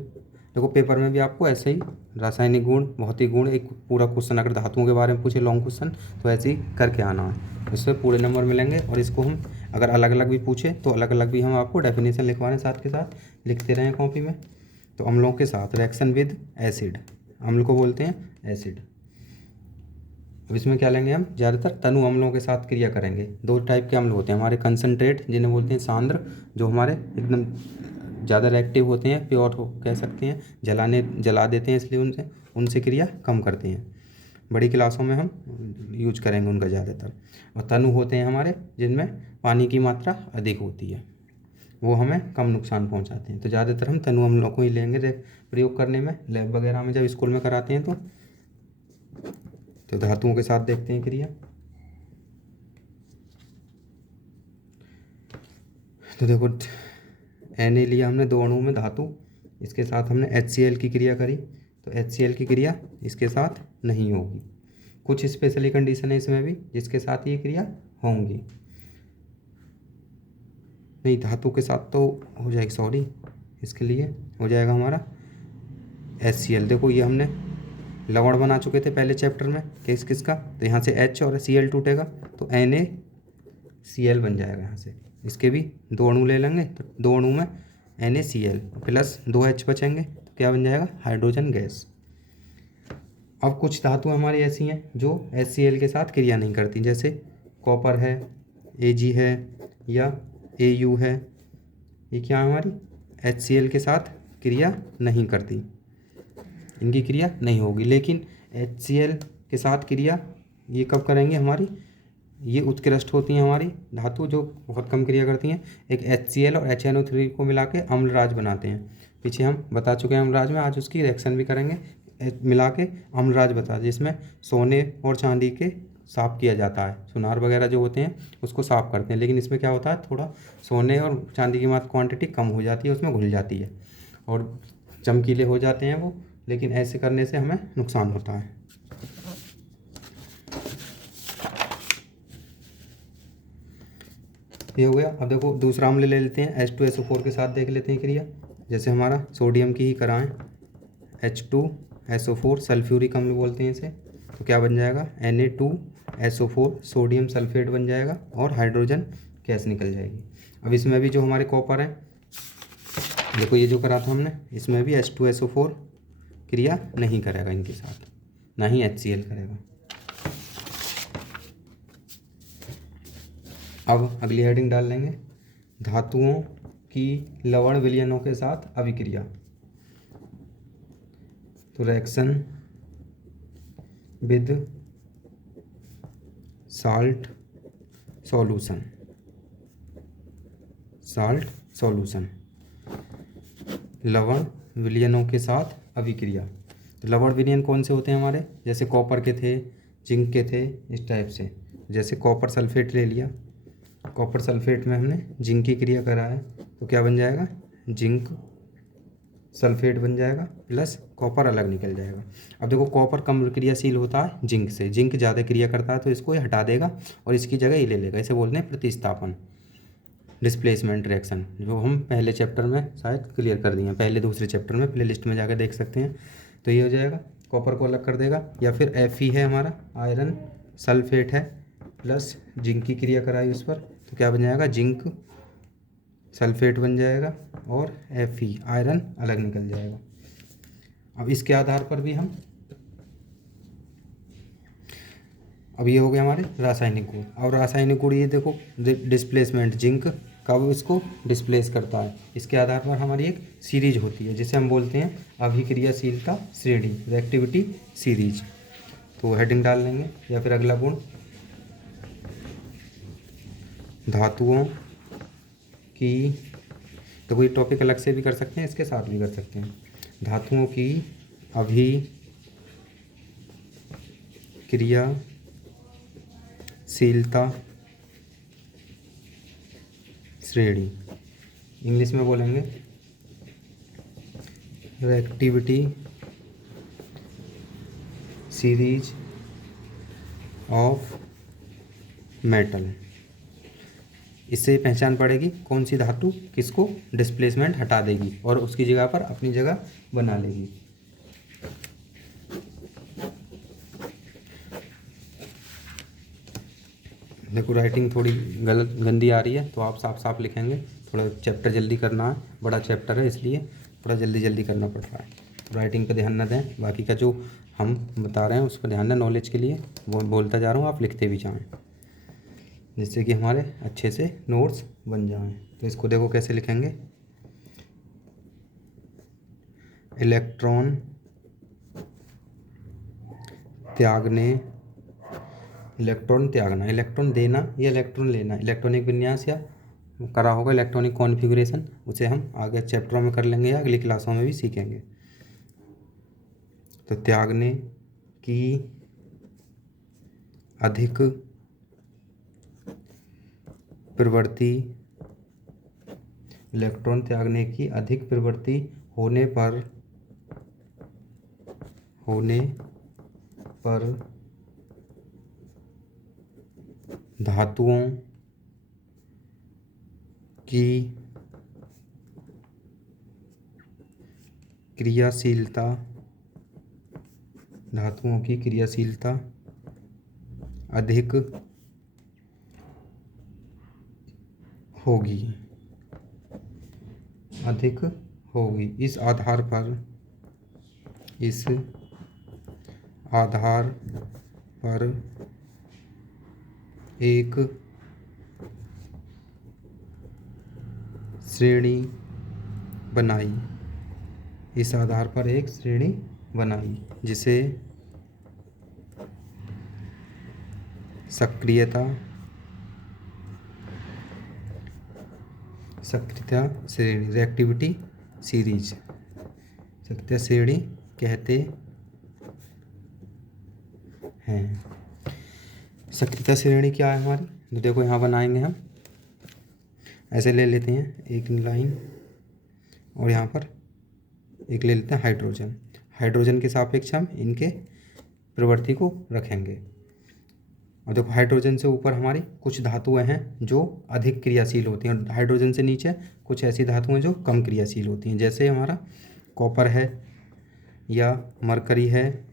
देखो पेपर में भी आपको ऐसे ही रासायनिक गुण, भौतिक गुण, एक पूरा क्वेश्चन अगर धातुओं के बारे में पूछे लॉन्ग क्वेश्चन तो ऐसे ही करके आना है, इसमें पूरे नंबर मिलेंगे। और इसको हम अगर अलग अलग भी पूछे तो अलग अलग भी हम आपको डेफिनेशन लिखवाने साथ के साथ लिखते रहें कॉपी में। तो अम्लों के साथ रिएक्शन विद एसिड, अम्ल को बोलते हैं एसिड। अब इसमें क्या लेंगे हम, ज़्यादातर तनु अम्लों के साथ क्रिया करेंगे। 2 टाइप के अम्ल होते हैं हमारे, कंसनट्रेट जिन्हें बोलते हैं सांद्र, जो हमारे एकदम ज़्यादा रिएक्टिव होते हैं, प्योर हो कह सकते हैं, जला देते हैं इसलिए उनसे क्रिया कम करते हैं। बड़ी क्लासों में हम यूज करेंगे उनका ज़्यादातर। और तनु होते हैं हमारे जिनमें पानी की मात्रा अधिक होती है, वो हमें कम नुकसान पहुंचाते हैं। तो ज़्यादातर हम तनु अम्लों को ही लेंगे प्रयोग करने में, लैब वगैरह में जब स्कूल में कराते हैं तो धातुओं के साथ देखते हैं क्रिया। तो देखो Na लिया हमने 2 अणु में धातु, इसके साथ हमने HCl की क्रिया करी तो HCl की क्रिया इसके साथ नहीं होगी। कुछ स्पेशली कंडीशन है इसमें भी जिसके साथ ये क्रिया होंगी, नहीं धातु के साथ तो हो जाएगी, सॉरी, इसके लिए हो जाएगा हमारा HCl। देखो ये हमने लवण बना चुके थे पहले चैप्टर में किसका, तो यहाँ से H और Cl टूटेगा तो NaCl बन जाएगा। यहाँ से इसके भी 2 अणु ले लेंगे तो 2 अणु में NaCl प्लस 2H बचेंगे तो क्या बन जाएगा हाइड्रोजन गैस। अब कुछ धातु हमारी ऐसी हैं जो HCl के साथ क्रिया नहीं करती, जैसे कॉपर है, Ag है या Au है, ये क्या हमारी HCl के साथ क्रिया नहीं करती, इनकी क्रिया नहीं होगी। लेकिन HCl के साथ क्रिया ये कब करेंगे हमारी, ये उत्कृष्ट होती हैं हमारी धातु जो बहुत कम क्रिया करती हैं। एक HCl और HNO3 को मिला के अम्लराज बनाते हैं, पीछे हम बता चुके हैं अम्लराज में, आज उसकी रिएक्शन भी करेंगे। मिला के अम्लराज बता, जिसमें सोने और चांदी के साफ़ किया जाता है, सुनार वगैरह जो होते हैं उसको साफ़ करते हैं। लेकिन इसमें क्या होता है, थोड़ा सोने और चांदी की मात्रा क्वांटिटी कम हो जाती है, उसमें घुल जाती है और चमकीले हो जाते हैं वो, लेकिन ऐसे करने से हमें नुकसान होता है। ये हो गया। अब देखो दूसरा अम्ल ले लेते हैं, H2SO4 के साथ देख लेते हैं क्रिया। जैसे हमारा सोडियम की ही कराएं, H2SO4 सल्फ्यूरिक अम्ल बोलते हैं इसे, तो क्या बन जाएगा Na2SO4 सोडियम सल्फेट बन जाएगा और हाइड्रोजन गैस निकल जाएगी। अब इसमें भी जो हमारे कॉपर है, देखो ये जो करा था हमने, इसमें भी H2SO4 क्रिया नहीं करेगा इनके साथ, ना ही HCl करेगा। अब अगली हेडिंग डाल लेंगे, धातुओं की लवण विलयनों के साथ अभिक्रिया। तो reaction with salt solution, salt solution, लवण विलयनों के साथ अभिक्रिया। तो लवण विलयन कौन से होते हैं हमारे, जैसे कॉपर के थे, जिंक के थे, इस टाइप से। जैसे कॉपर सल्फेट ले लिया, कॉपर सल्फेट में हमने जिंक की क्रिया करा है तो क्या बन जाएगा जिंक सल्फेट बन जाएगा प्लस कॉपर अलग निकल जाएगा। अब देखो कॉपर कम क्रियाशील होता है जिंक से, जिंक ज़्यादा क्रिया करता है तो इसको ये हटा देगा और इसकी जगह ये ले लेगा, इसे बोलते हैं प्रतिस्थापन, डिस्प्लेसमेंट रिएक्शन, जो हम पहले चैप्टर में शायद क्लियर कर दिए हैं, पहले दूसरे चैप्टर में प्ले लिस्ट में जाकर देख सकते हैं। तो ये हो जाएगा, कॉपर को अलग कर देगा। या फिर Fe है हमारा, आयरन सल्फेट है प्लस जिंक की क्रिया कराई उस पर, तो क्या बन जाएगा जिंक सल्फेट बन जाएगा और Fe आयरन अलग निकल जाएगा। अब इसके आधार पर भी हम, अब ये हो गया हमारे रासायनिक गुण। और रासायनिक गुण ये देखो, डिस्प्लेसमेंट, जिंक कब इसको डिस्प्लेस करता है, इसके आधार पर हमारी एक सीरीज होती है जिसे हम बोलते हैं अभिक्रियाशीलता श्रेणी, रिएक्टिविटी सीरीज। तो हेडिंग डाल लेंगे। या फिर अगला गुण, धातुओं की, तो कोई टॉपिक अलग से भी कर सकते हैं, इसके साथ भी कर सकते हैं। धातुओं की अभिक्रियाशीलता श्रेणी, इंग्लिश में बोलेंगे रिएक्टिविटी सीरीज ऑफ मेटल। इससे पहचान पड़ेगी कौन सी धातु किसको डिस्प्लेसमेंट हटा देगी और उसकी जगह पर अपनी जगह बना लेगी। देखो राइटिंग थोड़ी गलत गंदी आ रही है, तो आप साफ साफ लिखेंगे। थोड़ा चैप्टर जल्दी करना है, बड़ा चैप्टर है, इसलिए थोड़ा जल्दी जल्दी करना पड़ रहा है। तो राइटिंग पे ध्यान ना दें, बाकी का जो हम बता रहे हैं उस पर ध्यान दें। नॉलेज के लिए वो बोलता जा रहा हूँ, आप लिखते भी जाएँ, जिससे कि हमारे अच्छे से नोट्स बन जाएं। तो इसको देखो कैसे लिखेंगे। इलेक्ट्रॉन त्यागना, इलेक्ट्रॉन देना या इलेक्ट्रॉन लेना, इलेक्ट्रॉनिक विन्यास या करा होगा इलेक्ट्रॉनिक कॉन्फ़िगरेशन, उसे हम आगे चैप्टरों में कर लेंगे या अगली क्लासों में भी सीखेंगे। तो त्यागने की अधिक प्रवृत्ति, इलेक्ट्रॉन त्यागने की अधिक प्रवृत्ति होने पर धातुओं की क्रियाशीलता अधिक होगी। इस आधार पर एक श्रेणी बनाई, जिसे सक्रियता श्रेणी, रिएक्टिविटी सीरीज, सक्रियता श्रेणी कहते हैं। सक्रियता श्रेणी क्या है हमारी, तो देखो यहाँ बनाएंगे हम, ऐसे ले लेते हैं एक लाइन और यहाँ पर एक ले लेते हैं हाइड्रोजन के सापेक्ष हम इनके प्रवृत्ति को रखेंगे। और देखो हाइड्रोजन से ऊपर हमारी कुछ धातुएं हैं जो अधिक क्रियाशील होती हैं, और हाइड्रोजन से नीचे कुछ ऐसी धातुएं जो कम क्रियाशील होती हैं, जैसे हमारा कॉपर है या मरकरी है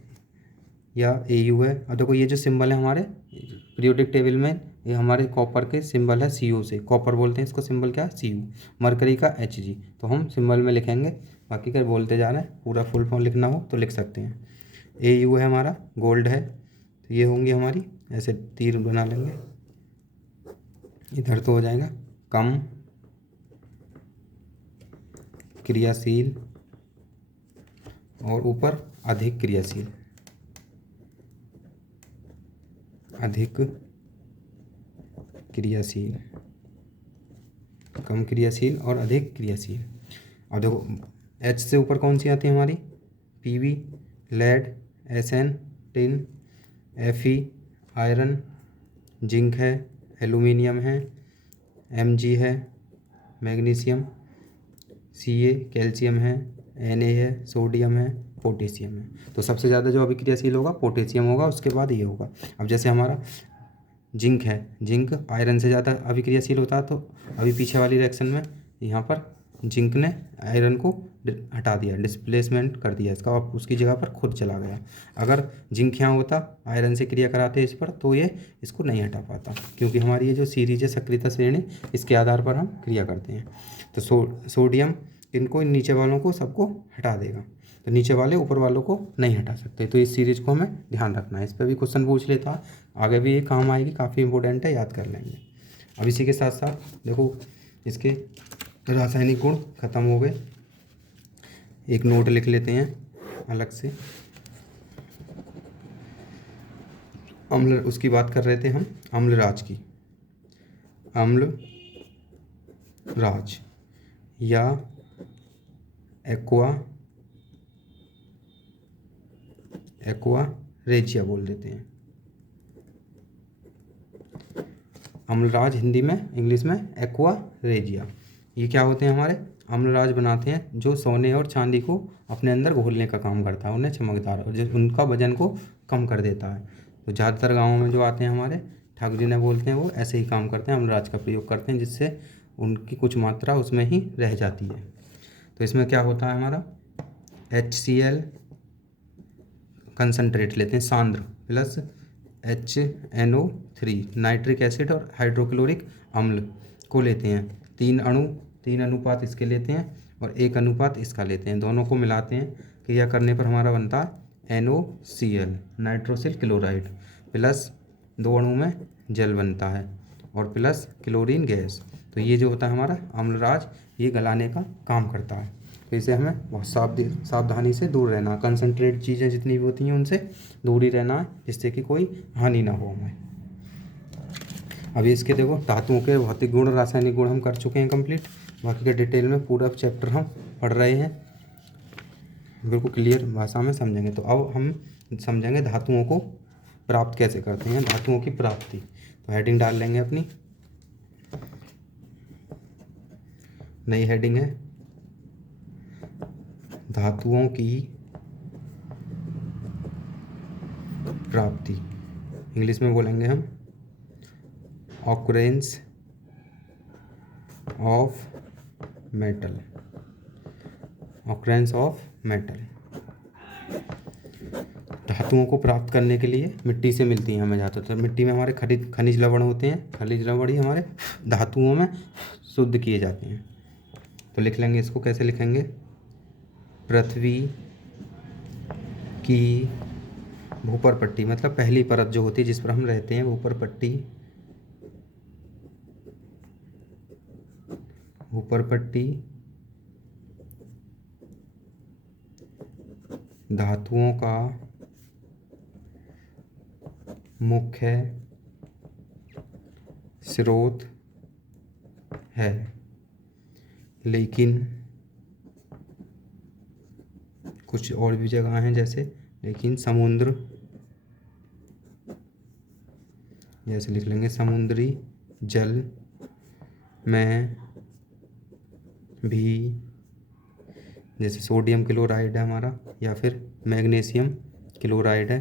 या Au है। और देखो ये जो सिंबल है हमारे पीरियोडिक टेबल में, ये हमारे कॉपर के सिंबल है Cu से, कॉपर बोलते हैं इसको, सिंबल क्या है Cu, मरकरी का Hg, तो हम सिंबल में लिखेंगे। बाकी का बोलते जा रहे हैं, पूरा फुल फॉर्म लिखना हो तो लिख सकते हैं। Au है हमारा गोल्ड है, तो ये होंगी हमारी, ऐसे तीर बना लेंगे, इधर तो हो जाएगा कम क्रियाशील और ऊपर अधिक क्रियाशील, कम क्रियाशील और अधिक क्रियाशील। और देखो H से ऊपर कौन सी आती है हमारी, Pb lead, Sn tin, Fe iron, zinc है, एल्यूमिनियम है, Mg है मैग्नीशियम, Ca कैल्शियम है, Na है सोडियम है, पोटेशियम है। तो सबसे ज़्यादा जो अभिक्रियाशील होगा पोटेशियम होगा, उसके बाद ये होगा। अब जैसे हमारा जिंक है, जिंक आयरन से ज़्यादा अभिक्रियाशील होता है, तो अभी पीछे वाली रिएक्शन में यहाँ पर जिंक ने आयरन को हटा दिया, डिस्प्लेसमेंट कर दिया इसका, और उसकी जगह पर खुद चला गया। अगर जिंक यहाँ होता, आयरन से क्रिया कराते इस पर, तो ये इसको नहीं हटा पाता, क्योंकि हमारी ये जो सीरीज है सक्रियता श्रेणी, इसके आधार पर हम क्रिया करते हैं। तो सोडियम इनको, इन नीचे वालों को सबको हटा देगा, तो नीचे वाले ऊपर वालों को नहीं हटा सकते। तो इस सीरीज को हमें ध्यान रखना है, इस पर भी क्वेश्चन पूछ लेता, आगे भी ये काम आएगी, काफ़ी इंपॉर्टेंट है, याद कर लेंगे। अब इसी के साथ साथ देखो इसके रासायनिक गुण खत्म हो गए, एक नोट लिख लेते हैं अलग से। अम्ल, उसकी बात कर रहे थे हम अम्लराज की। अम्लराज या एक्वा रेजिया बोल देते हैं। अम्लराज हिंदी में, इंग्लिश में एक्वा रेजिया। ये क्या होते हैं? हमारे अम्लराज बनाते हैं जो सोने और चांदी को अपने अंदर घोलने का काम करता है, उन्हें चमकदार और जो उनका वजन को कम कर देता है। तो ज़्यादातर गाँवों में जो आते हैं हमारे ठाकुर जी ने बोलते हैं, वो ऐसे ही काम करते हैं, अम्लराज का प्रयोग करते हैं, जिससे उनकी कुछ मात्रा उसमें ही रह जाती है। तो इसमें क्या होता है हमारा HCl कंसनट्रेट लेते हैं सांद्र प्लस HNO3 नाइट्रिक एसिड और हाइड्रोक्लोरिक अम्ल को लेते हैं। 3 अनुपात इसके लेते हैं और 1 अनुपात इसका लेते हैं, दोनों को मिलाते हैं। क्रिया करने पर हमारा बनता है NOCl नाइट्रोसिल क्लोराइड प्लस 2 अणु में जल बनता है और प्लस क्लोरीन गैस। तो ये जो होता है हमारा अम्लराज, ये गलाने का काम करता है। तो इसे हमें बहुत सावधानी से दूर रहना, कंसनट्रेट चीज़ें जितनी भी होती हैं उनसे दूर ही रहना है, जिससे कि कोई हानि ना हो हमें। अभी इसके देखो धातुओं के भौतिक गुण, रासायनिक गुण हम कर चुके हैं कंप्लीट। बाकी के डिटेल में पूरा चैप्टर हम पढ़ रहे हैं, बिल्कुल क्लियर भाषा में समझेंगे। तो अब हम समझेंगे धातुओं को प्राप्त कैसे करते हैं, धातुओं की प्राप्ति। तो हेडिंग डाल लेंगे अपनी, नई हेडिंग है धातुओं की प्राप्ति। इंग्लिश में बोलेंगे हम occurrence of metal, occurrence of metal. धातुओं को प्राप्त करने के लिए मिट्टी से मिलती हैं हमें ज़्यादातर। मिट्टी में हमारे खनिज लवण होते हैं, खनिज लवण ही हमारे धातुओं में शुद्ध किए जाते हैं। तो लिख लेंगे इसको, कैसे लिखेंगे? पृथ्वी की भूपर पट्टी, मतलब पहली परत जो होती है जिस पर हम रहते हैं, ऊपर पट्टी, ऊपर पट्टी धातुओं का मुख्य स्रोत है, लेकिन कुछ और भी जगह हैं जैसे, लेकिन समुद्र, जैसे लिख लेंगे समुद्री जल में भी, जैसे सोडियम क्लोराइड है हमारा या फिर मैग्नीशियम क्लोराइड है।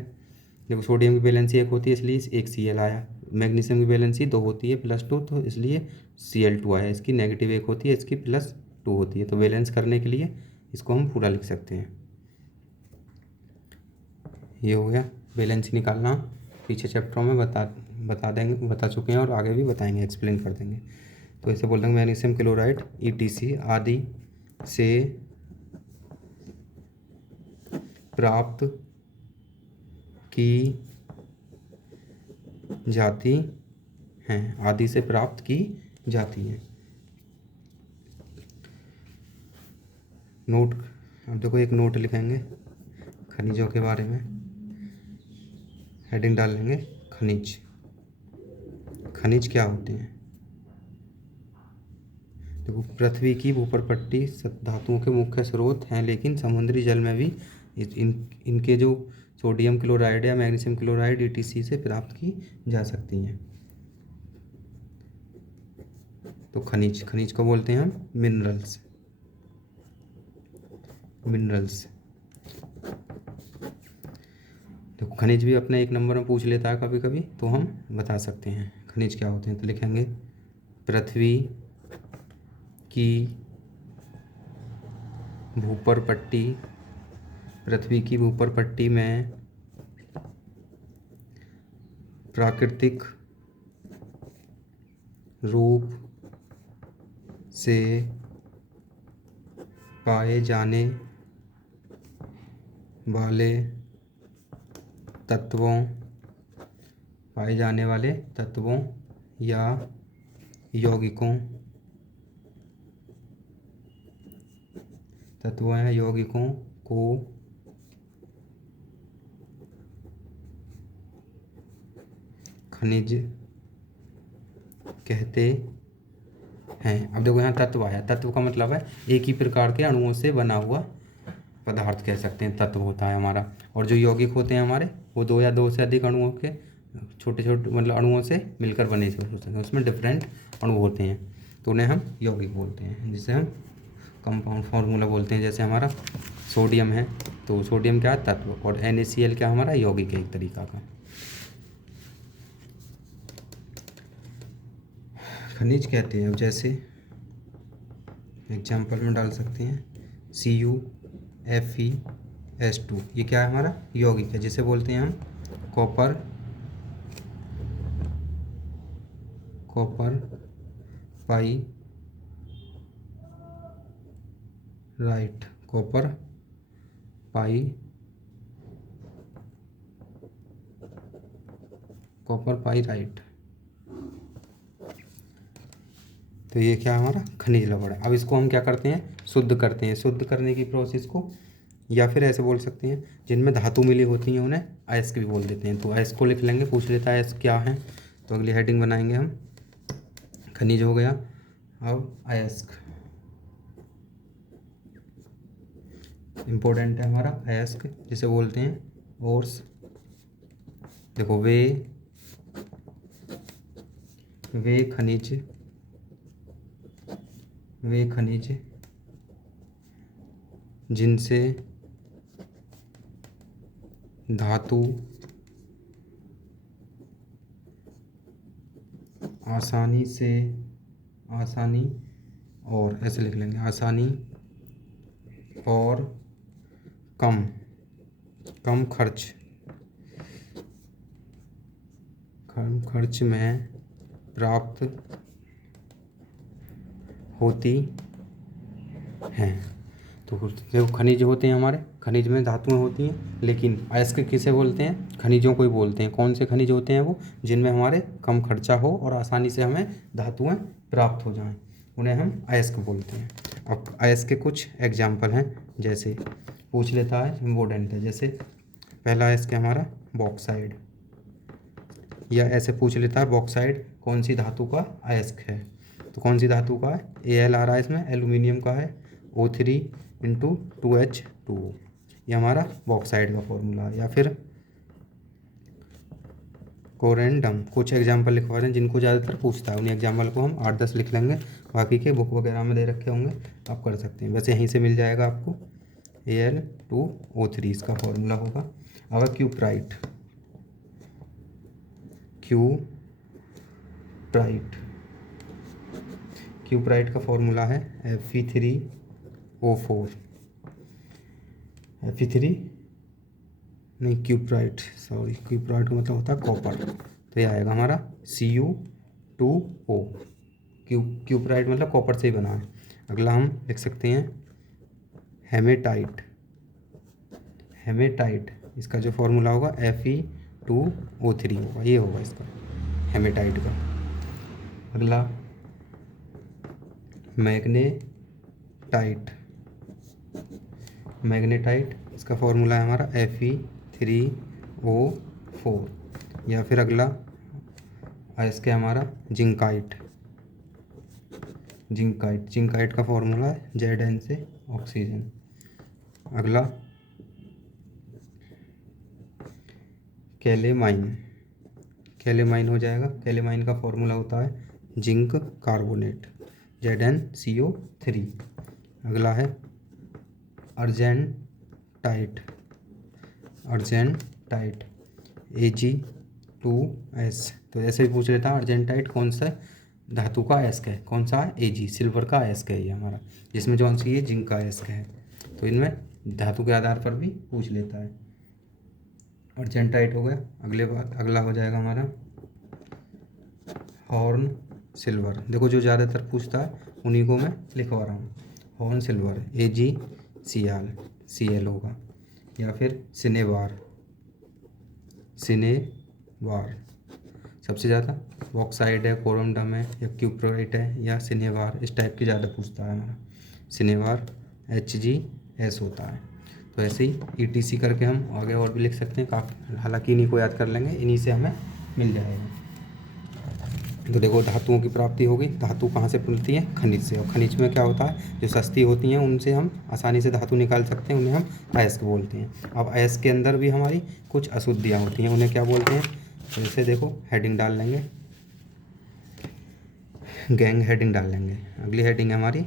देखो सोडियम की वैलेंसी 1 होती है इसलिए एक Cl आया, मैग्नीशियम की वैलेंसी 2 होती है +2, तो इसलिए Cl2 आया। इसकी नेगेटिव 1 होती है, इसकी +2 होती है। तो वैलेंस करने के लिए इसको हम पूरा लिख सकते हैं। ये हो गया, वैलेंसी निकालना पीछे चैप्टरों में बता चुके हैं और आगे भी बताएंगे, एक्सप्लेन कर देंगे। तो इसे बोल देंगे मैग्नीशियम क्लोराइड ETC आदि से प्राप्त की जाती हैं, आदि से प्राप्त की जाती हैं। नोट, अब देखो एक नोट लिखेंगे खनिजों के बारे में, हेडिंग डाल लेंगे खनिज। खनिज क्या होते हैं? देखो पृथ्वी की भूपर पट्टी धातुओं के मुख्य स्रोत हैं, लेकिन समुद्री जल में भी इनके जो सोडियम क्लोराइड या मैग्नीशियम क्लोराइड ETC से प्राप्त की जा सकती हैं। तो खनिज को बोलते हैं हम मिनरल्स। देखो खनिज भी अपने 1 नंबर में पूछ लेता है कभी कभी, तो हम बता सकते हैं खनिज क्या होते हैं। तो लिखेंगे पृथ्वी की भूपर पट्टी में प्राकृतिक रूप से पाए जाने वाले तत्वों या यौगिकों को खनिज कहते हैं। अब देखो यहाँ तत्व आया, तत्व का मतलब है एक ही प्रकार के अणुओं से बना हुआ पदार्थ कह सकते हैं, तत्व होता है हमारा। और जो यौगिक होते हैं हमारे, वो दो या दो से अधिक अणुओं के छोटे छोटे मतलब अणुओं से मिलकर बने होते हैं, उसमें डिफरेंट अणु होते हैं, तो उन्हें हम यौगिक बोलते हैं, जिसे हम कंपाउंड फार्मूला बोलते हैं। जैसे हमारा सोडियम है, तो सोडियम क्या है? तत्व। और NaCl क्या हमारा? यौगिक है एक तरीका का। खनिज कहते हैं, अब जैसे एग्जाम्पल में डाल सकते हैं CuFeS2, ये क्या है? हमारा यौगिक है, जिसे बोलते हैं हम कॉपर पाइराइट, कॉपर पाइराइट। तो ये क्या है? हमारा खनिज लवण है। अब इसको हम क्या करते हैं? शुद्ध करते हैं। शुद्ध करने की प्रोसेस को, या फिर ऐसे बोल सकते हैं, जिनमें धातु मिली होती है उन्हें अयस्क भी बोल देते हैं। तो अयस्क को लिख लेंगे, पूछ लेता है अयस्क क्या है, तो अगली हेडिंग बनाएंगे हम। खनिज हो गया, अब अयस्क इम्पोर्टेंट है हमारा अयस्क, जिसे बोलते हैं ओर्स। देखो वे खनिज जिनसे धातु आसानी और ऐसे लिख लेंगे, आसानी और कम खर्च में प्राप्त होती हैं। तो देखो खनिज होते हैं हमारे, खनिज में धातुएं होती हैं, लेकिन अयस्क किसे बोलते हैं? खनिजों को ही बोलते हैं। कौन से खनिज होते हैं वो? जिनमें हमारे कम खर्चा हो और आसानी से हमें धातुएं प्राप्त हो जाएं, उन्हें हम अयस्क बोलते हैं। अब अयस्क के कुछ एग्जाम्पल हैं, जैसे पूछ लेता है, इम्पोर्टेंट है। जैसे पहला अयस्क है हमारा बॉक्साइड, या ऐसे पूछ लेता है बॉक्साइड कौन सी धातु का अयस्क है? तो कौन सी धातु का है? Al आ रहा है इसमें, एल्यूमिनियम का है, O3 × 2H2O, ये हमारा बॉक्साइड का फॉर्मूला है। या फिर कोरेंडम, कुछ एग्जाम्पल लिखवा रहे हैं जिनको ज़्यादातर पूछता है, उन्हीं एग्जाम्पल को हम 8-10 लिख लेंगे, बाकी के बुक वगैरह में दे रखे होंगे, आप कर सकते हैं। वैसे यहीं से मिल जाएगा आपको, Al2O3 इसका फॉर्मूला होगा। अब क्यूप्राइट का फॉर्मूला है Fe3O4, क्यूप्राइट का मतलब होता है कॉपर, तो ये आएगा हमारा Cu2O। क्यूप्राइट मतलब कॉपर से ही बना है। अगला हम लिख सकते हैं हेमेटाइट, इसका जो फॉर्मूला होगा Fe2O3 होगा, ये होगा इसका हेमेटाइट का। अगला मैग्नेटाइट, इसका फॉर्मूला है हमारा Fe3O4। या फिर अगला इसके हमारा जिंकाइट का फॉर्मूला है Zn से ऑक्सीजन। अगला कैलेमाइन हो जाएगा, कैलेमाइन का फॉर्मूला होता है जिंक कार्बोनेट ZnCO3। अगला है अर्जेंटाइट Ag2S, तो ऐसे ही पूछ लेता है अर्जेंटाइट कौन सा धातु का अयस्क है? कौन सा है? Ag, सिल्वर का अयस्क है ये हमारा, जिसमें कौन सी है? जिंक का अयस्क है। तो इनमें धातु के आधार पर भी पूछ लेता है। अर्जेंटाइट हो गया। अगला हो जाएगा हमारा हॉर्न सिल्वर। देखो जो ज़्यादातर पूछता है उन्हीं को मैं लिखवा रहा हूँ। हॉर्न सिल्वर AgCl होगा। या फिर सिनेवार सबसे ज़्यादा बॉक्साइड है, कोरंडम है, या क्यूप्राइट है, या सिनेवार, इस टाइप की ज़्यादा पूछता है हमारा। सिनेवार HgS होता है। तो ऐसे ही ETC करके हम आगे और भी लिख सकते हैं काफ़ी, हालांकि इन्हीं को याद कर लेंगे, इन्हीं से हमें मिल जाएगा। तो देखो धातुओं की प्राप्ति होगी। धातु कहाँ से मिलती है? खनिज से। और खनिज में क्या होता है, जो सस्ती होती हैं उनसे हम आसानी से धातु निकाल सकते हैं, उन्हें हम अयस्क बोलते हैं। अब अयस्क के अंदर भी हमारी कुछ अशुद्धियाँ होती हैं, उन्हें क्या बोलते हैं? तो इसे देखो हेडिंग डाल लेंगे, गैंग हेडिंग डाल लेंगे। अगली हेडिंग है हमारी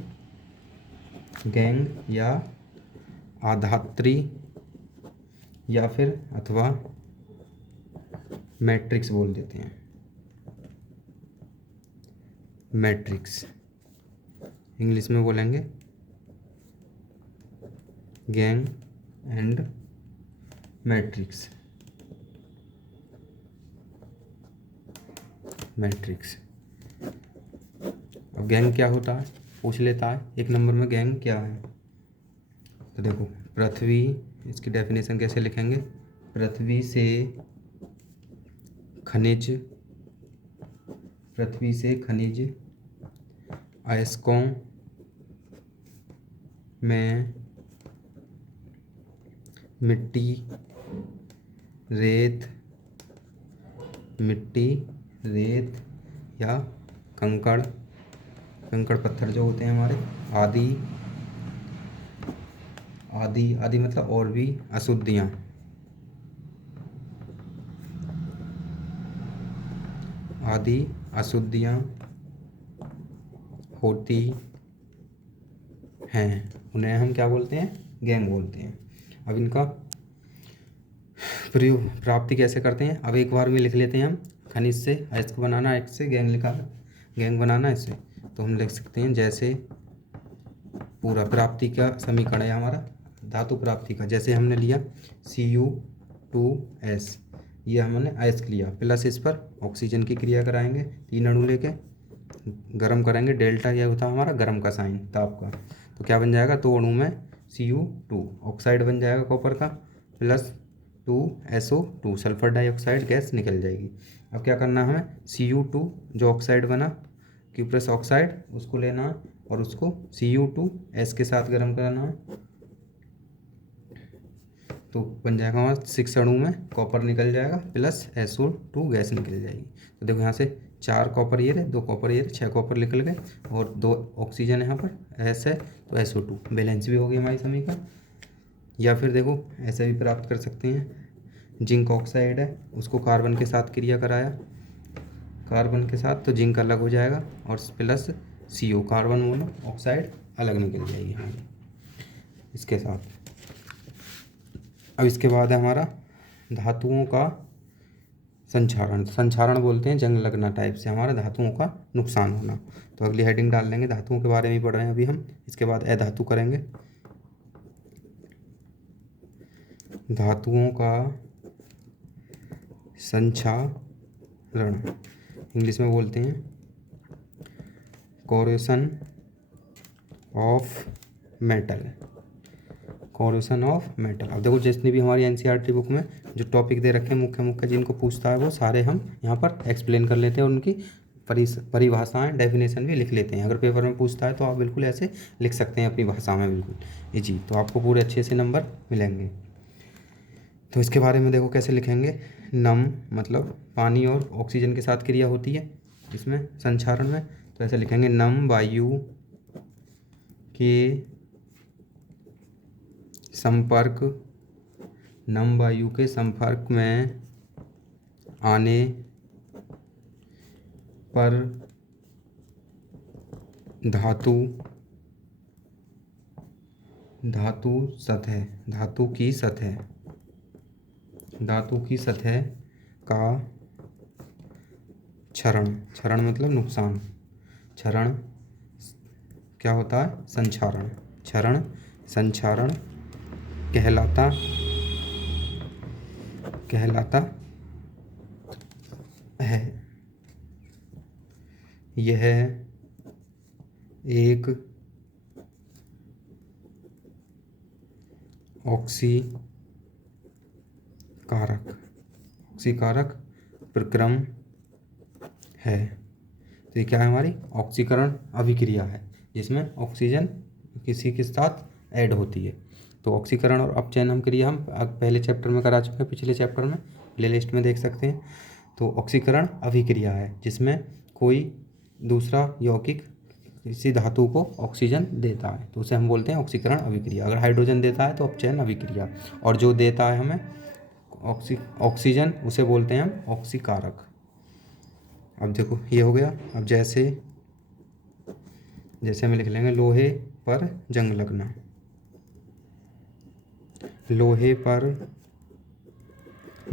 गैंग या आधात्री या फिर अथवा मैट्रिक्स बोल देते हैं। मैट्रिक्स इंग्लिश में बोलेंगे गैंग एंड मैट्रिक्स। मैट्रिक्स। अब गैंग क्या होता है पूछ लेता है, एक नंबर में गैंग क्या है? तो देखो पृथ्वी, इसकी डेफिनेशन कैसे लिखेंगे? पृथ्वी से खनिज, पृथ्वी से खनिज अयस्कों में मिट्टी, रेत, मिट्टी, रेत या कंकड़, कंकड़ पत्थर जो होते हैं हमारे, आदि आदि आदि मतलब और भी अशुद्धियाँ, आदि अशुद्धियाँ होती हैं, उन्हें हम क्या बोलते हैं? गैंग बोलते हैं। अब इनका प्रयोग प्राप्ति कैसे करते हैं? अब एक बार में लिख लेते हैं हम। खनिज से अयस्क बनाना, एक से गैंग लिखा, गैंग बनाना इससे, तो हम लिख सकते हैं जैसे पूरा प्राप्ति का समीकरण है हमारा, धातु प्राप्ति का। जैसे हमने लिया Cu2S, ये हमने अयस्क लिया, प्लस इस पर ऑक्सीजन की क्रिया कराएंगे, 3 अणु लेके गर्म करेंगे, डेल्टा यह होता है हमारा गर्म का साइन, ताप का। तो क्या बन जाएगा? 2 अणु में Cu2 ऑक्साइड बन जाएगा कॉपर का, plus 2SO2 sulphur dioxide gas निकल जाएगी। अब क्या करना है? Cu2 जो ऑक्साइड बना, क्यूप्रस ऑक्साइड, उसको लेना है और उसको Cu2S के साथ गर्म करना है, तो बन जाएगा हमारा 6 अणु में कॉपर निकल जाएगा, प्लस SO2 गैस निकल जाएगी। तो देखो यहाँ से 4 कॉपर ये रहे, 2 कॉपर ये रहे, 6 कॉपर निकल गए और 2 ऑक्सीजन यहाँ पर S है, तो SO2 बैलेंस भी हो गई हमारी समीकरण। या फिर देखो ऐसे भी प्राप्त कर सकते हैं, जिंक ऑक्साइड है, उसको कार्बन के साथ क्रिया कराया, कार्बन के साथ, तो जिंक अलग हो जाएगा और plus CO carbon mono oxide अलग निकल जाएगी हमारी इसके साथ। अब इसके बाद है हमारा धातुओं का संक्षारण। संक्षारण बोलते हैं जंग लगना टाइप से हमारा धातुओं का नुकसान होना। तो अगली हेडिंग डाल लेंगे, धातुओं के बारे में ही पढ़ रहे हैं अभी हम। इसके बाद अधातु करेंगे, धातुओं का संक्षारण, इंग्लिश में बोलते हैं corrosion of metal, corrosion of metal. अब देखो जितनी भी हमारी NCERT बुक में जो टॉपिक दे रखे हैं मुख्य मुख्य जिनको पूछता है, वो सारे हम यहाँ पर एक्सप्लेन कर लेते हैं और उनकी परिभाषाएं, डेफिनेशन भी लिख लेते हैं। अगर पेपर में पूछता है तो आप बिल्कुल ऐसे लिख सकते हैं अपनी भाषा में, बिल्कुल जी, तो आपको पूरे अच्छे से नंबर मिलेंगे। तो इसके बारे में देखो कैसे लिखेंगे। नम मतलब पानी और ऑक्सीजन के साथ क्रिया होती है इसमें संक्षारण में, तो ऐसे लिखेंगे नम वायु के संपर्क, नम वायु के संपर्क में आने पर धातु, धातु सतह, धातु की सतह, धातु की सतह का क्षरण, क्षरण मतलब नुकसान, क्षरण क्या होता है? संक्षारण, क्षरण संक्षारण कहलाता है। यह एक ऑक्सीकारक प्रक्रम है। तो ये क्या है? हमारी ऑक्सीकरण अभिक्रिया है जिसमें ऑक्सीजन किसी के साथ ऐड होती है। तो ऑक्सीकरण और अपचयन क्रिया हम पहले चैप्टर में करा चुके हैं, पिछले चैप्टर में प्लेलिस्ट में देख सकते हैं। तो ऑक्सीकरण अभिक्रिया है जिसमें कोई दूसरा यौगिक किसी धातु को ऑक्सीजन देता है तो उसे हम बोलते हैं ऑक्सीकरण अभिक्रिया। अगर हाइड्रोजन देता है तो अपचयन अभिक्रिया, और जो देता है हमें ऑक्सीजन उसे बोलते हैं हम ऑक्सीकारक। अब देखो ये हो गया। अब जैसे हमें लिख लेंगे लोहे पर जंग लगना। लोहे पर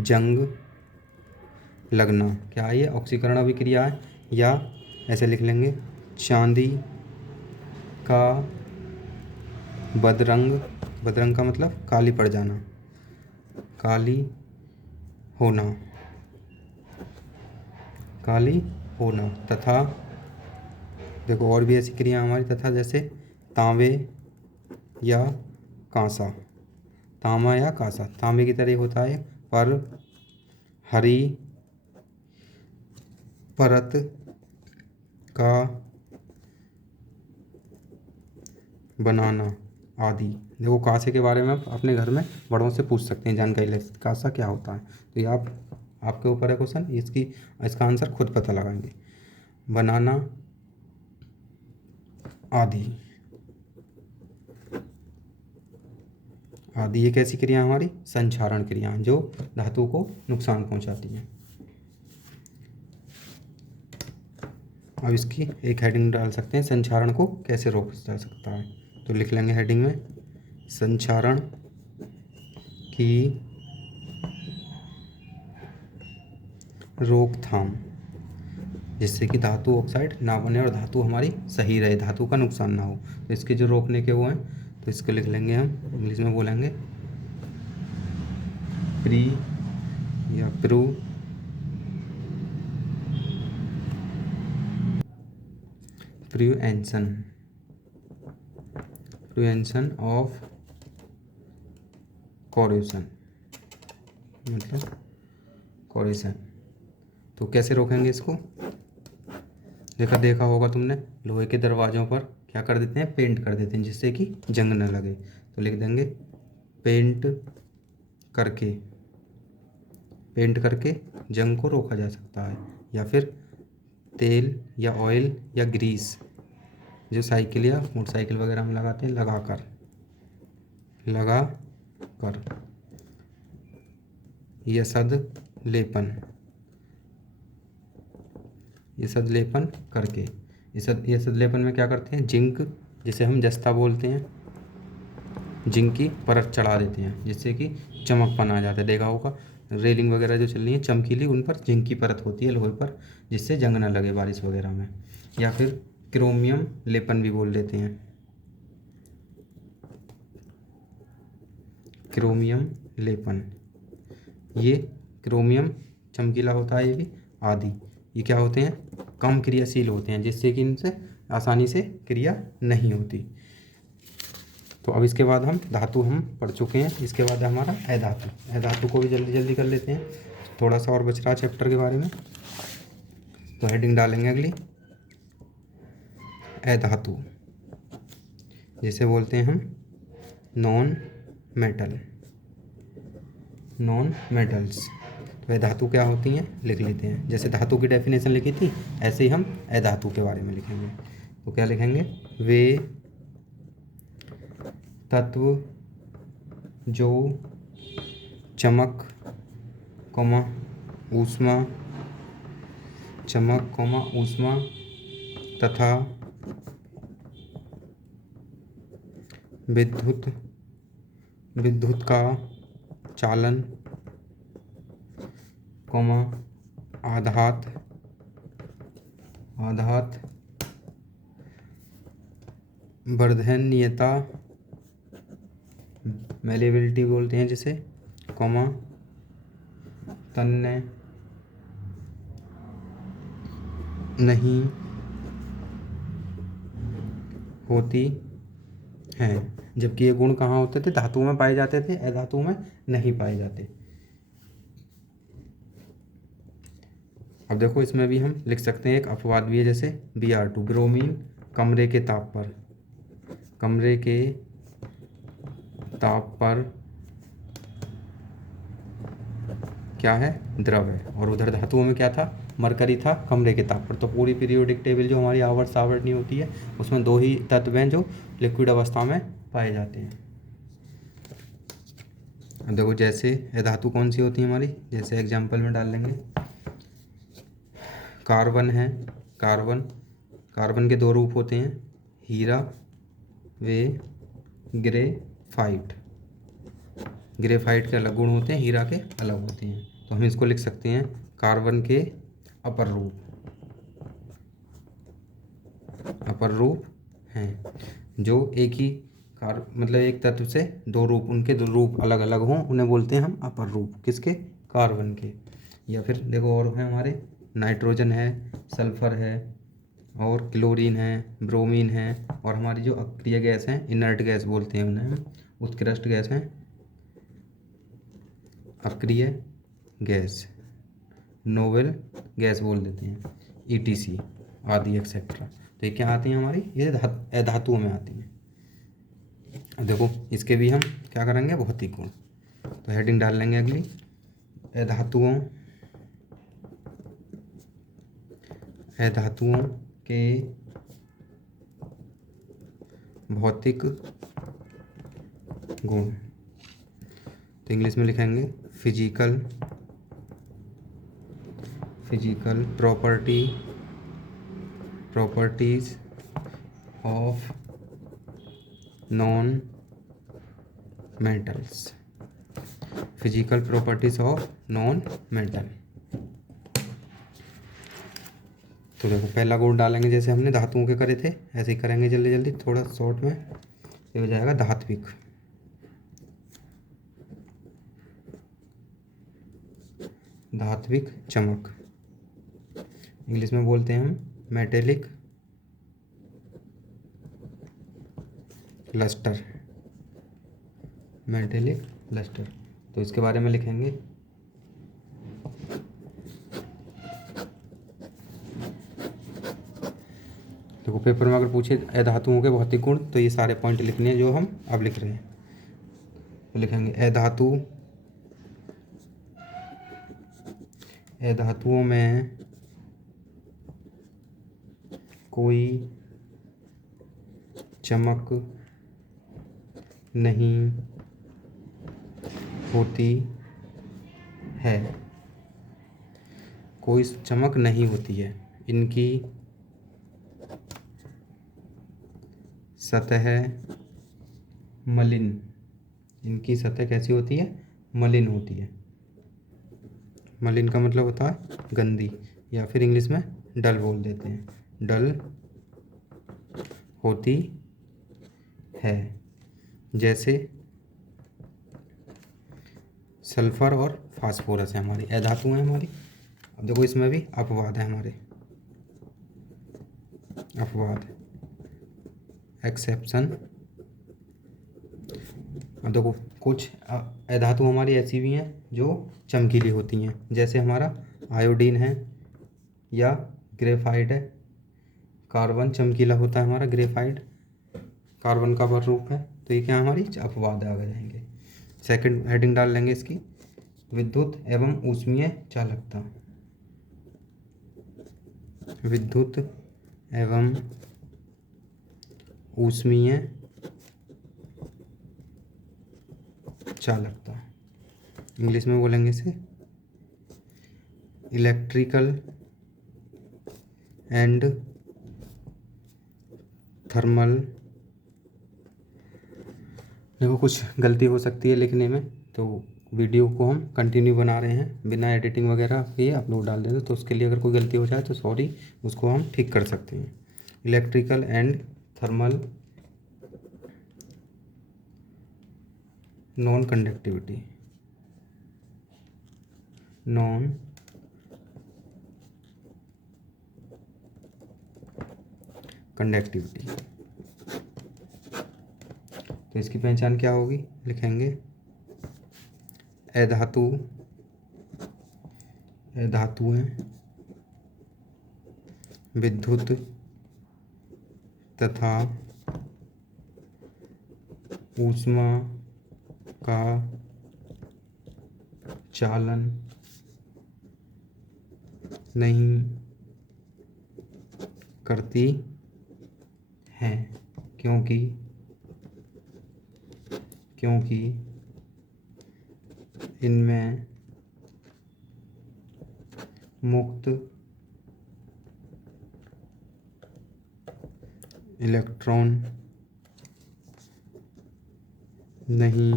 जंग लगना क्या है? ये ऑक्सीकरण अभिक्रिया है। या ऐसे लिख लेंगे चांदी का बदरंग, बदरंग का मतलब काली पड़ जाना, काली होना, काली होना। तथा देखो और भी ऐसी क्रिया हमारी, तथा जैसे तांबे या कांसा, तांबा या कांसा तांबे की तरह होता है, पर हरी परत का बनाना आदि। देखो कांसे के बारे में आप अपने घर में बड़ों से पूछ सकते हैं, जानकारी ले सकते कांसा क्या होता है। तो ये आपके ऊपर है क्वेश्चन, इसका आंसर खुद पता लगाएंगे। बनाना आदि, आदि ये कैसी क्रिया हमारी? संक्षारण क्रिया जो धातु को नुकसान पहुंचाती है। अब इसकी एक हेडिंग डाल सकते हैं, संक्षारण को कैसे रोका जा सकता है। तो लिख लेंगे हेडिंग में संक्षारण की रोकथाम, जिससे कि धातु ऑक्साइड ना बने और धातु हमारी सही रहे, धातु का नुकसान ना हो। तो इसके जो रोकने के वो हैं, तो इसको लिख लेंगे हम, इंग्लिश में बोलेंगे प्री या प्रिवेंशन ऑफ कोरोजन, मतलब कोरोजन। तो कैसे रोकेंगे इसको? देखा होगा तुमने, लोहे के दरवाज़ों पर क्या कर देते हैं? पेंट कर देते हैं, जिससे कि जंग न लगे। तो लिख देंगे पेंट करके जंग को रोका जा सकता है। या फिर तेल या ऑयल या ग्रीस जो साइकिल या मोटरसाइकिल वगैरह में लगाते हैं, लगा कर यसद लेपन करके। यसद लेपन में क्या करते हैं? जिंक, जिसे हम जस्ता बोलते हैं, जिंक की परत चढ़ा देते हैं, जिससे कि चमकपन आ जाता है। देखा होगा रेलिंग वगैरह जो चल रही है चमकीली, उन पर जिंक की परत होती है लोहे पर, जिससे जंग न लगे बारिश वगैरह में। या फिर क्रोमियम लेपन भी बोल देते हैं, क्रोमियम लेपन। ये क्रोमियम चमकीला होता है, ये भी आदि। ये क्या होते हैं? कम क्रियाशील होते हैं, जिससे कि इनसे आसानी से क्रिया नहीं होती। तो अब इसके बाद हम धातु हम पढ़ चुके हैं। इसके बाद हमारा अधातु को भी जल्दी कर लेते हैं, थोड़ा सा और बच रहा चैप्टर के बारे में। तो हेडिंग डालेंगे अगली, अधातु, जिसे बोलते हैं हम नॉन मेटल्स। तो अधातु क्या होती हैं लिख लेते हैं। जैसे धातु की डेफिनेशन लिखी थी, ऐसे ही हम अधातु के बारे में लिखेंगे। तो क्या लिखेंगे? वे तत्व जो चमक ऊष्मा तथा विद्युत का चालन, आधात वर्धनीयता, मेलेबिलिटी बोलते हैं जिसे, तन्य नहीं होती हैं। जबकि ये गुण कहाँ होते थे? धातु में पाए जाते थे, अधातु में नहीं पाए जाते। अब देखो इसमें भी हम लिख सकते हैं, एक अपवाद भी है, जैसे Br2 ब्रोमीन कमरे के ताप पर क्या है? द्रव है। और उधर धातुओं में क्या था? मरकरी था कमरे के ताप पर। तो पूरी पीरियोडिक टेबल जो हमारी आवर्त सारणी होती है उसमें 2 ही तत्व हैं जो लिक्विड अवस्था में पाए जाते हैं। अब देखो जैसे धातु कौन सी होती है हमारी, जैसे एग्जाम्पल में डाल लेंगे। कार्बन है, कार्बन के 2 रूप होते हैं, हीरा वे ग्रेफाइट। ग्रेफाइट के अलग गुण होते हैं, हीरा के अलग होते हैं। तो हम इसको लिख सकते हैं कार्बन के अपर रूप हैं, जो एक ही मतलब एक तत्व से 2 रूप, उनके 2 रूप अलग अलग हों, उन्हें बोलते हैं हम अपर रूप, किसके, कार्बन के। या फिर देखो और हैं हमारे, नाइट्रोजन है, सल्फर है, और क्लोरीन है, ब्रोमीन है, और हमारी जो अक्रिय गैस हैं, इनर्ट गैस बोलते हैं उन्हें हम, उत्कृष्ट गैस हैं, अक्रिय गैस, नोबेल गैस बोल देते हैं, ETC आदि एक्सेट्रा। तो ये क्या आती हैं हमारी, ये धातुओं में आती हैं। अब देखो इसके भी हम क्या करेंगे, भौतिक गुण। तो हेडिंग डाल लेंगे अगली, धातुओं के भौतिक गुण। तो इंग्लिश में लिखेंगे physical properties of non metals. Physical properties of non metal. तो देखो पहला गुण डालेंगे, जैसे हमने धातुओं के करे थे ऐसे ही करेंगे जल्दी जल्दी, थोड़ा शॉर्ट में। ये हो जाएगा धात्विक चमक। इंग्लिश में बोलते हैं हम मेटेलिक लस्टर। तो इसके बारे में लिखेंगे देखो पेपर में अगर पूछे अधातुओं के भौतिक गुण, तो ये सारे पॉइंट लिखने हैं जो हम अब लिख रहे हैं। तो लिखेंगे अधातुओं में कोई चमक नहीं होती है, कोई चमक नहीं होती है। इनकी सतह मलिन, इनकी सतह कैसी होती है, मलिन होती है। मलिन का मतलब होता है गंदी, या फिर इंग्लिश में डल बोल देते हैं, डल होती है, जैसे सल्फर और फास्फोरस है हमारी, अधातु है हमारी। अब देखो इसमें भी अपवाद है हमारे, अपवाद, एक्सेप्शन। अब देखो कुछ अधातु हमारी ऐसी भी हैं जो चमकीली होती हैं, जैसे हमारा आयोडीन है या ग्रेफाइट है। कार्बन चमकीला होता है हमारा, ग्रेफाइट कार्बन का पर रूप है। तो ये क्या हमारी अपवाद आ जाएंगे। सेकंड हेडिंग डाल लेंगे इसकी, विद्युत एवं ऊष्मीय चालकता। विद्युत एवं ऊष्मीय चालकता, इंग्लिश में बोलेंगे इसे इलेक्ट्रिकल एंड थर्मल। देखो कुछ गलती हो सकती है लिखने में, तो वीडियो को हम कंटिन्यू बना रहे हैं बिना एडिटिंग वगैरह के अपलोड डाल देंगे, तो उसके लिए अगर कोई गलती हो जाए तो सॉरी, उसको हम ठीक कर सकते हैं। Electrical and thermal non conductivity, non conductivity. तो इसकी पहचान क्या होगी, लिखेंगे धातुएं विद्युत तथा ऊष्मा का चालन नहीं करती हैं, क्योंकि इनमें मुक्त इलेक्ट्रॉन नहीं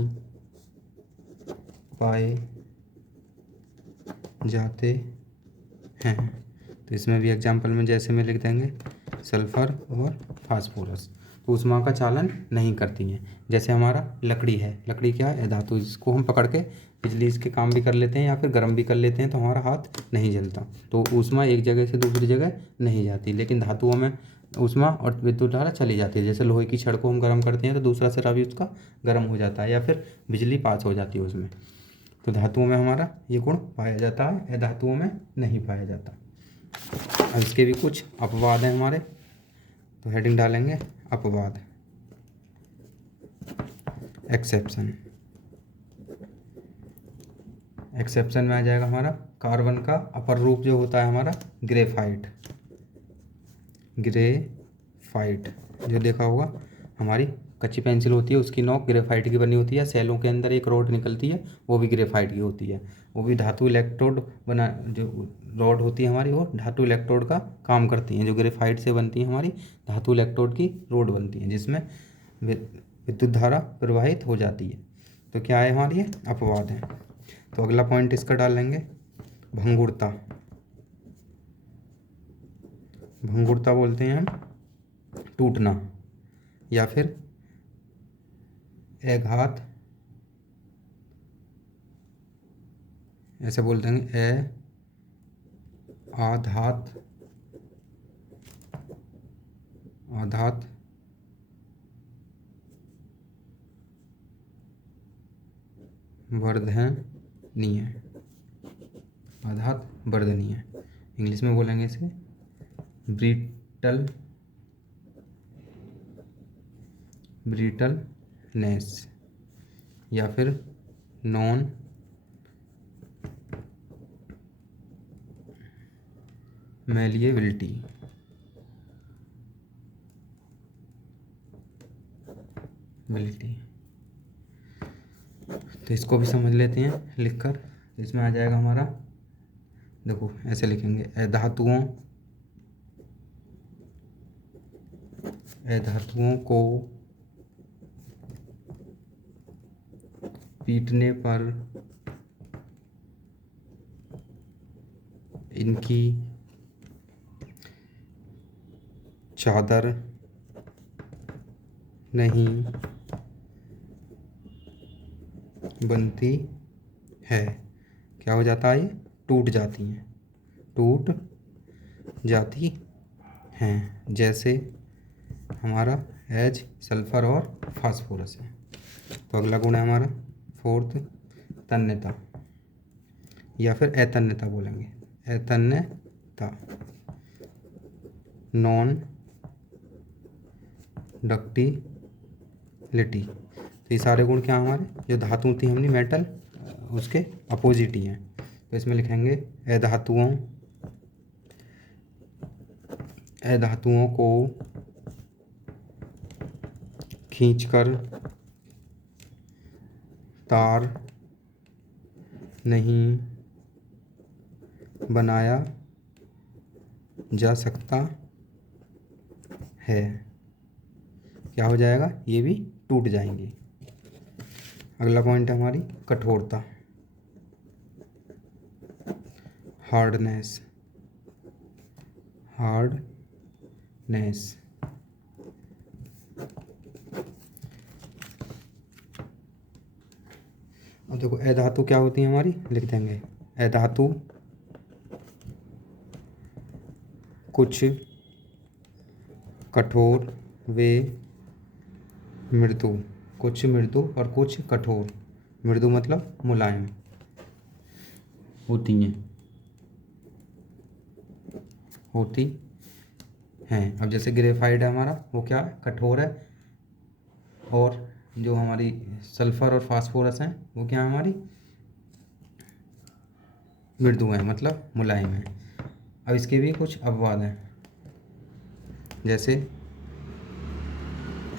पाए जाते हैं। तो इसमें भी एग्जाम्पल में जैसे में लिख देंगे सल्फर और फास्फोरस, तो ऊष्मा का चालन नहीं करती हैं। जैसे हमारा लकड़ी है, लकड़ी क्या है, धातु, इसको हम पकड़ के बिजली इसके काम भी कर लेते हैं या फिर गर्म भी कर लेते हैं, तो हमारा हाथ नहीं जलता। तो ऊष्मा एक जगह से दूसरी जगह नहीं जाती, लेकिन धातुओं में ऊष्मा और विद्युत धारा चली जाती है। जैसे लोहे की छड़ को हम गर्म करते हैं तो दूसरा सिरा भी उसका गर्म हो जाता है या फिर बिजली पास हो जाती है उसमें। तो धातुओं में हमारा ये गुण पाया जाता है, धातुओं में नहीं पाया जाता। अब इसके भी कुछ अपवाद हैं हमारे, तो हेडिंग डालेंगे अपवाद, एक्सेप्शन। एक्सेप्शन में आ जाएगा हमारा कार्बन का अपर रूप जो होता है हमारा ग्रेफाइट। ग्रेफाइट जो देखा होगा, हमारी कच्ची पेंसिल होती है उसकी नोक ग्रेफाइट की बनी होती है, सेलों के अंदर एक रॉड निकलती है वो भी ग्रेफाइट की होती है। वो भी धातु इलेक्ट्रोड बना, जो रॉड होती है हमारी वो धातु इलेक्ट्रोड का काम करती हैं। जो ग्रेफाइट से बनती है हमारी धातु इलेक्ट्रोड की रोड बनती है जिसमें विद्युत धारा प्रवाहित हो जाती है। तो क्या है हमारी ये अपवाद है। तो अगला पॉइंट इसका डाल लेंगे भंगुरता। भंगुरता बोलते हैं हम टूटना या फिर एघात, ऐसे बोल देंगे आघात वर्धनीय, आघात वर्धनीय, इंग्लिश में बोलेंगे इसे ब्रिटलनेस या फिर नॉन मैलिएबिलिटी। तो इसको भी समझ लेते हैं लिखकर। इसमें आ जाएगा हमारा, देखो ऐसे लिखेंगे धातुओं को पीटने पर इनकी चादर नहीं बनती है। क्या हो जाता है, ये टूट जाती हैं, जैसे हमारा एच, सल्फर और फास्फोरस है। तो अगला गुण है हमारा फोर्थ तन्यता या फिर अतन्यता बोलेंगे, अतन्यता, नॉन डक्टिलिटी। तो ये सारे गुण क्या हमारे, जो धातु थी हमने मेटल, उसके अपोजिट ही हैं। तो इसमें लिखेंगे अधातुओं को खींचकर तार नहीं बनाया जा सकता है। क्या हो जाएगा, ये भी टूट जाएंगे। अगला पॉइंट है हमारी कठोरता, हार्डनेस। अब देखो अधातु क्या होती है हमारी, लिख देंगे अधातु कुछ कठोर वे मृदु, कुछ मृदु और कुछ कठोर। मृदु मतलब मुलायम होती हैं। अब जैसे ग्रेफाइट है हमारा, वो क्या है, कठोर है, और जो हमारी सल्फर और फास्फोरस हैं वो क्या है हमारी, मृदु है मतलब मुलायम है। अब इसके भी कुछ अपवाद हैं, जैसे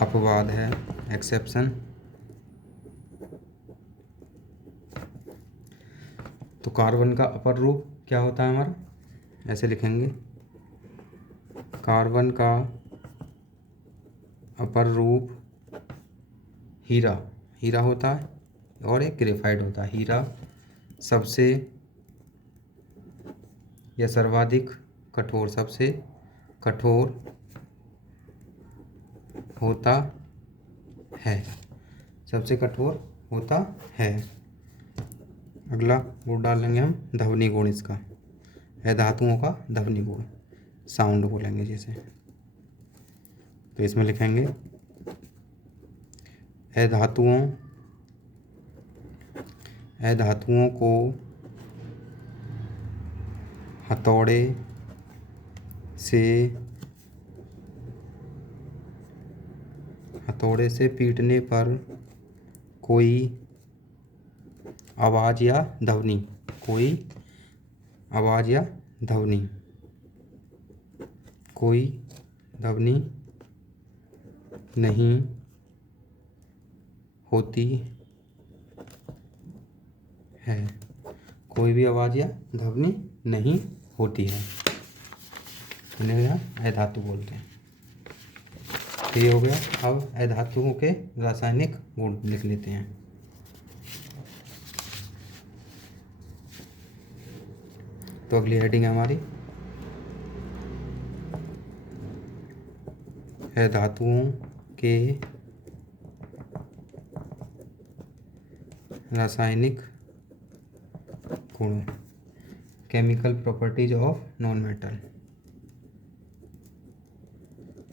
अपवाद है, एक्सेप्शन। तो कार्बन का अपर रूप क्या होता है हमारा, ऐसे लिखेंगे, कार्बन का अपर रूप हीरा, हीरा होता है, और एक ग्रेफाइट होता है। हीरा सबसे या सर्वाधिक कठोर, सबसे कठोर होता है, सबसे कठोर होता है। अगला गुण डालेंगे हम ध्वनि गुण इसका, है धातुओं का ध्वनि गुण, साउंड बोलेंगे जैसे। तो इसमें लिखेंगे धातुओं को हथौड़े से पीटने पर कोई आवाज़ या ध्वनि, कोई आवाज़ या ध्वनि, कोई ध्वनि नहीं होती है, कोई भी आवाज़ या ध्वनि नहीं होती है, इन्हें यहाँ अधातु बोलते हैं। तो ये हो गया। अब अधातुओं के रासायनिक गुण लिख लेते हैं। तो अगली हेडिंग है हमारी अधातुओं के रासायनिक गुण, chemical properties of non metal,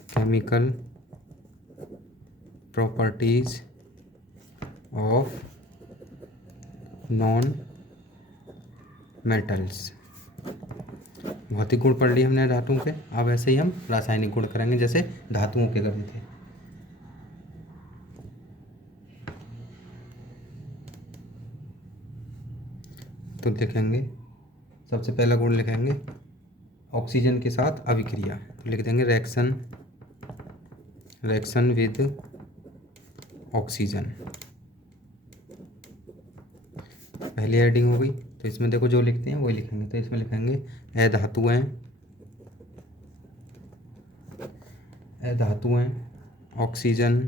chemical properties of non metals. भौतिक गुण पढ़ लिए हमने धातुओं के, अब ऐसे ही हम रासायनिक गुण करेंगे जैसे धातुओं के कर रहे थे। तो लिखेंगे, सबसे पहला गुण लिखेंगे ऑक्सीजन के साथ अभिक्रिया, तो लिख देंगे रिएक्शन विद ऑक्सीजन। पहली हेडिंग हो गई। तो इसमें देखो जो लिखते हैं वही लिखेंगे। तो इसमें लिखेंगे अधातुएं ऑक्सीजन,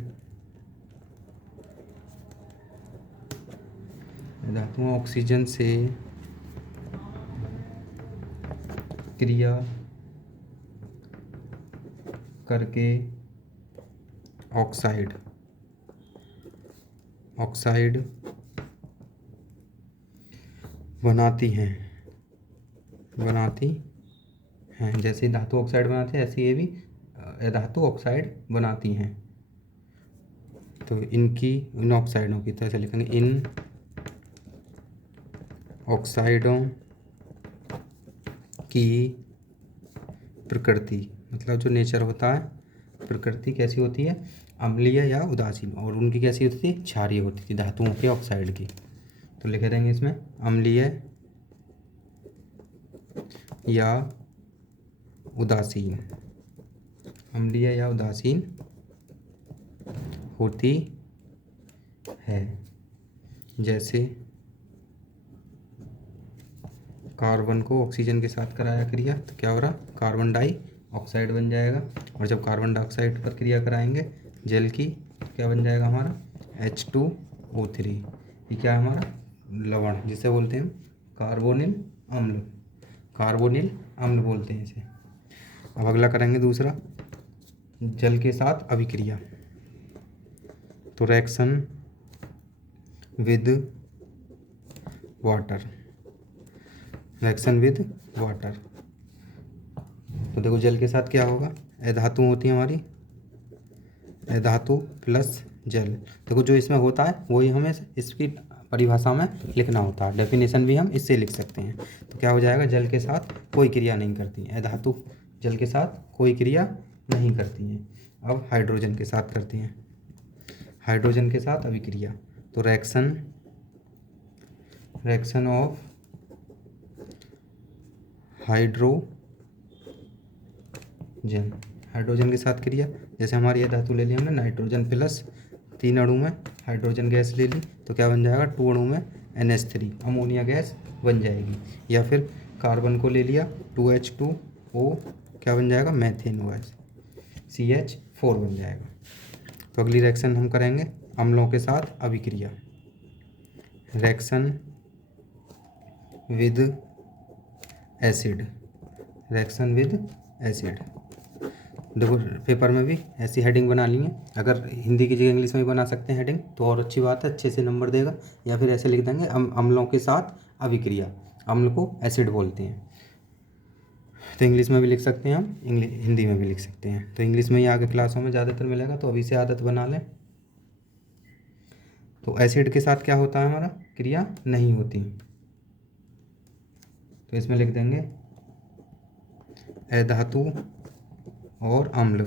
धातुएं ऑक्सीजन से क्रिया करके ऑक्साइड बनाती हैं, जैसे धातु ऑक्साइड बनाते हैं ऐसे ये भी धातु ऑक्साइड बनाती हैं। तो इन ऑक्साइडों की तरह से लिखेंगे, इन ऑक्साइडों की प्रकृति, मतलब जो नेचर होता है, प्रकृति कैसी होती है, अम्लीय या उदासीन, और उनकी कैसी होती थी, क्षारीय होती थी धातुओं के ऑक्साइड की। तो लिखे देंगे इसमें अम्लीय या उदासीन, अम्लीय या उदासीन होती है। जैसे कार्बन को ऑक्सीजन के साथ कराया क्रिया तो क्या हो रहा, कार्बन डाइऑक्साइड बन जाएगा, और जब कार्बन डाइऑक्साइड पर क्रिया कराएंगे जल की तो क्या बन जाएगा हमारा H2O3। ये क्या है हमारा लवण, जिसे बोलते हैं कार्बोनिल अम्ल बोलते हैं इसे। अब अगला करेंगे दूसरा, जल के साथ अभिक्रिया। तो रिएक्शन विद वाटर, तो देखो जल के साथ क्या होगा, अधातु होती है हमारी, अधातु प्लस जल। देखो जो इसमें होता है वही हमें इसकी परिभाषा में लिखना होता है, डेफिनेशन भी हम इससे लिख सकते हैं। तो क्या हो जाएगा, जल के साथ कोई क्रिया नहीं करती है, अधातु जल के साथ कोई क्रिया नहीं करती हैं। अब हाइड्रोजन के साथ करती हैं, हाइड्रोजन के साथ अभिक्रिया। तो रिएक्शन ऑफ हाइड्रोजन हाइड्रोजन के साथ क्रिया, जैसे हमारी ये धातु ले ली हमने नाइट्रोजन प्लस 3 अणु में हाइड्रोजन गैस ले ली, तो क्या बन जाएगा 2 अणु में NH3 अमोनिया गैस बन जाएगी। या फिर कार्बन को ले लिया 2H2O, क्या बन जाएगा मैथेन OH CH4 बन जाएगा। तो अगली रिएक्शन हम करेंगे अम्लों के साथ अभिक्रिया, reaction with acid, reaction with acid. देखो पेपर में भी ऐसी हेडिंग बना ली है, अगर हिंदी की जगह इंग्लिश में भी बना सकते हैं हेडिंग तो और अच्छी बात है, अच्छे से नंबर देगा। या फिर ऐसे लिख देंगे अम्लों के साथ अभिक्रिया, अम्ल को एसिड बोलते हैं। तो इंग्लिश में भी लिख सकते हैं हम, हिंदी में भी लिख सकते हैं। तो इंग्लिश में ही आगे क्लासों में ज़्यादातर मिलेगा, तो अभी से आदत बना लें। तो एसिड के साथ क्या होता है हमारा, क्रिया नहीं होती, तो इसमें लिख देंगे अधातु और अम्ल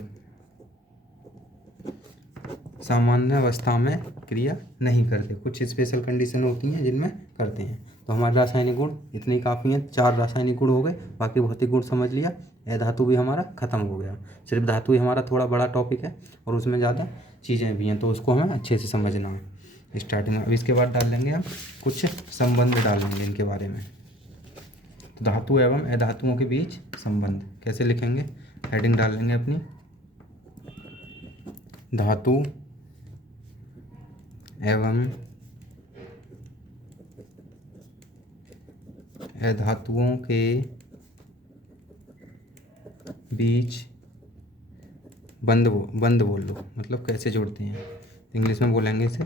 सामान्य अवस्था में क्रिया नहीं करते, कुछ स्पेशल कंडीशन होती हैं जिनमें करते हैं। तो हमारे रासायनिक गुण इतने ही काफ़ी हैं, 4 रासायनिक गुण हो गए, बाकी भौतिक गुण समझ लिया। अधातु भी हमारा खत्म हो गया, सिर्फ धातु ही हमारा थोड़ा बड़ा टॉपिक है और उसमें ज़्यादा चीज़ें भी हैं, तो उसको हमें अच्छे से समझना है स्टार्टिंग में। अब इसके बाद डाल लेंगे हम कुछ संबंध डाल लेंगे इनके बारे में। तो धातु एवं अधातुओं के बीच संबंध कैसे लिखेंगे, हेडिंग डाल लेंगे अपनी, धातु एवं अधातुओं के बीच बंद बोल लो, मतलब कैसे जोड़ते हैं, इंग्लिश में बोलेंगे इसे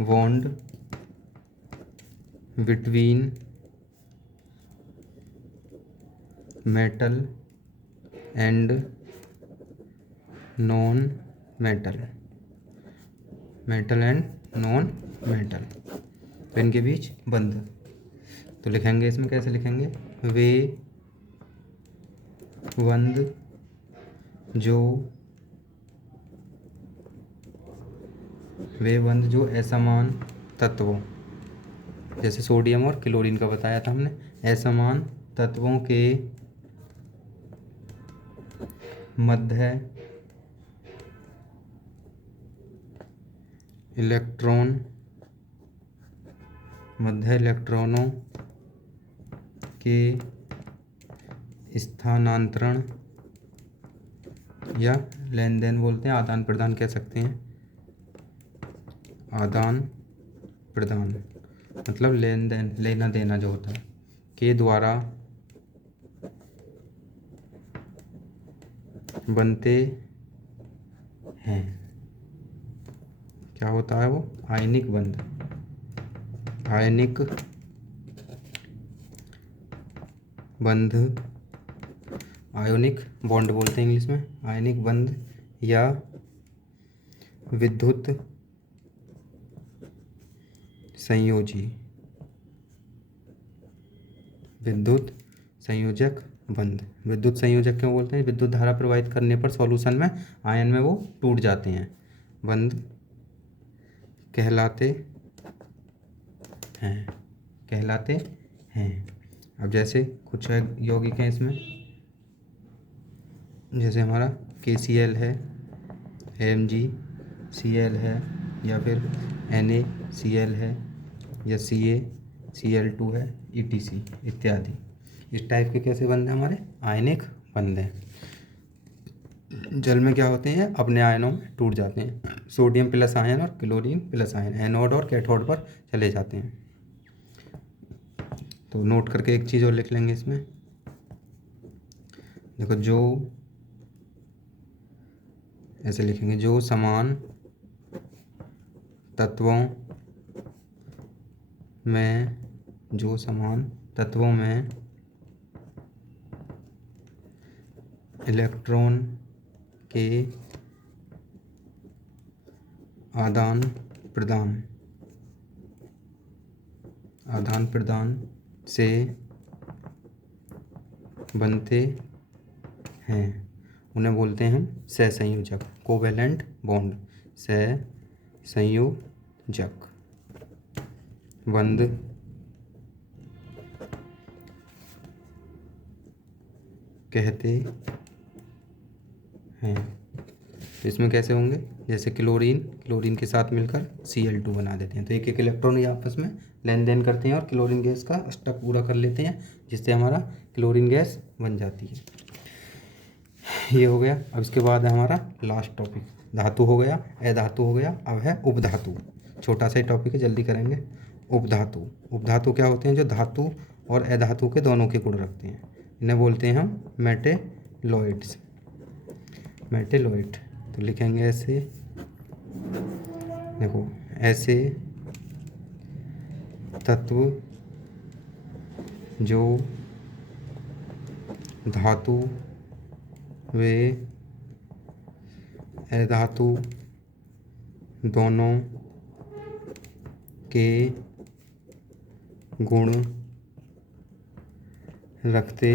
bond between metal and non metal, metal and non metal, तो इनके बीच बंध। तो लिखेंगे इसमें कैसे लिखेंगे, वे बंध जो असमान तत्वों, जैसे सोडियम और क्लोरीन का बताया था हमने, असमान तत्वों के मध्य इलेक्ट्रॉनों के स्थानांतरण या लेन देन बोलते हैं, आदान प्रदान कह सकते हैं, आदान प्रदान मतलब लेन देन, लेना देना जो होता है, के द्वारा बनते हैं। क्या होता है वो, आयनिक बंध, आयनिक बंध, आयोनिक बॉन्ड बोलते हैं इंग्लिश में, आयनिक बंध या विद्युत संयोजी, विद्युत संयोजक बंध। विद्युत संयोजक क्यों बोलते हैं, विद्युत धारा प्रवाहित करने पर सॉल्यूशन में आयन में वो टूट जाते हैं, बंध कहलाते हैं। अब जैसे कुछ यौगिक हैं इसमें, जैसे हमारा KCl है, MgCl है, या फिर NaCl है, या CaCl2 है, ETC इत्यादि। इस टाइप के कैसे बंध हैं हमारे, आयनिक बंध हैं। जल में क्या होते हैं, अपने आयनों में टूट जाते हैं, सोडियम प्लस आयन और क्लोरीन प्लस आयन एनोड और कैथोड पर चले जाते हैं। तो नोट करके एक चीज़ और लिख लेंगे इसमें, देखो जो ऐसे लिखेंगे, जो समान तत्वों में इलेक्ट्रॉन के आदान प्रदान से बनते हैं, उन्हें बोलते हैं हम सहसंयोजक, कोवेलेंट बॉन्ड, सहसंयोजक बंध कहते हैं। तो इसमें कैसे होंगे, जैसे क्लोरीन के साथ मिलकर Cl2 बना देते हैं। तो एक एक इलेक्ट्रॉन ये आपस में लेन देन करते हैं और क्लोरीन गैस का स्टक पूरा कर लेते हैं, जिससे हमारा क्लोरीन गैस बन जाती है। ये हो गया। अब इसके बाद है हमारा लास्ट टॉपिक, धातु हो गया, अधातु हो गया, अब है उपधातु। छोटा सा ही टॉपिक है, जल्दी करेंगे। उपधातु क्या होते हैं, जो धातु और अधातु के दोनों के गुण रखते हैं, इन्हें बोलते हैं हम मेटेलॉइड्स। तो लिखेंगे ऐसे, देखो, ऐसे तत्व जो धातु व अधातु दोनों के गुण रखते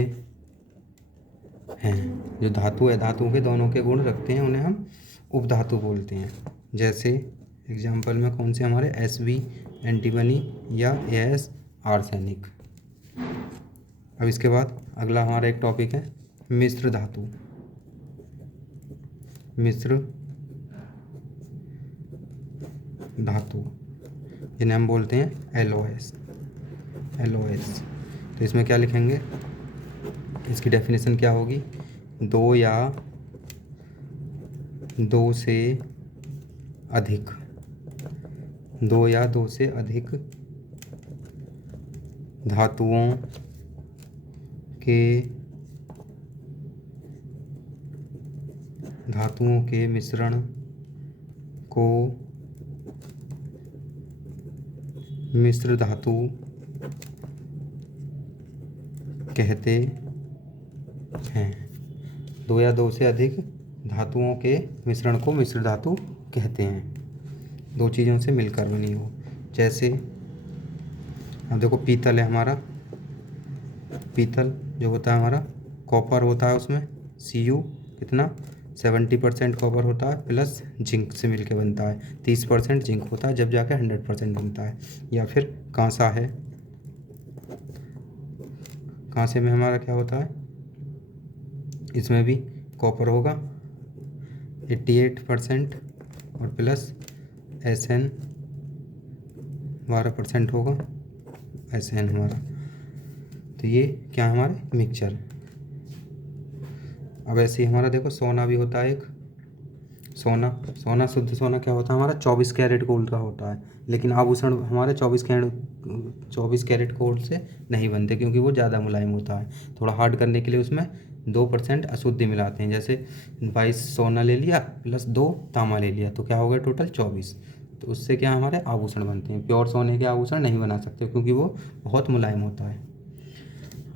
हैं। जो धातु अधातु के दोनों के गुण रखते हैं उन्हें हम उपधातु बोलते हैं। जैसे एग्जाम्पल में कौन से हमारे Sb एंटीमनी या As आर्सेनिक। अब इसके बाद अगला हमारा एक टॉपिक है मिश्र धातु। जिन्हें हम बोलते हैं LOS। तो इसमें क्या लिखेंगे, इसकी डेफिनेशन क्या होगी, दो या दो से अधिक धातुओं के मिश्रण को मिश्र धातु कहते हैं। दो या दो से अधिक धातुओं के मिश्रण को मिश्र धातु कहते हैं, दो चीज़ों से मिलकर बनी हो। जैसे अब देखो, पीतल है हमारा, पीतल जो होता है हमारा, कॉपर होता है उसमें Cu कितना 70% कॉपर होता है प्लस जिंक से मिलके बनता है, 30% जिंक होता है जब जाके 100% बनता है। या फिर कांसा है, कांसे में हमारा क्या होता है, इसमें भी कॉपर होगा 88% और प्लस Sn 12% होगा, Sn हमारा। तो ये क्या है हमारे मिक्सचर। अब ऐसे ही हमारा देखो सोना भी होता है एक, सोना शुद्ध सोना क्या होता है हमारा 24 कैरेट गोल्ड का होता है, लेकिन आभूषण हमारे 24 कैरेट गोल्ड से नहीं बनते, क्योंकि वो ज़्यादा मुलायम होता है। थोड़ा हार्ड करने के लिए उसमें 2% अशुद्धि मिलाते हैं। जैसे 22 सोना ले लिया प्लस 2 तांबा ले लिया, तो क्या हो गया टोटल 24। तो उससे क्या हमारे आभूषण बनते हैं। प्योर सोने के आभूषण नहीं बना सकते, क्योंकि वो बहुत मुलायम होता है।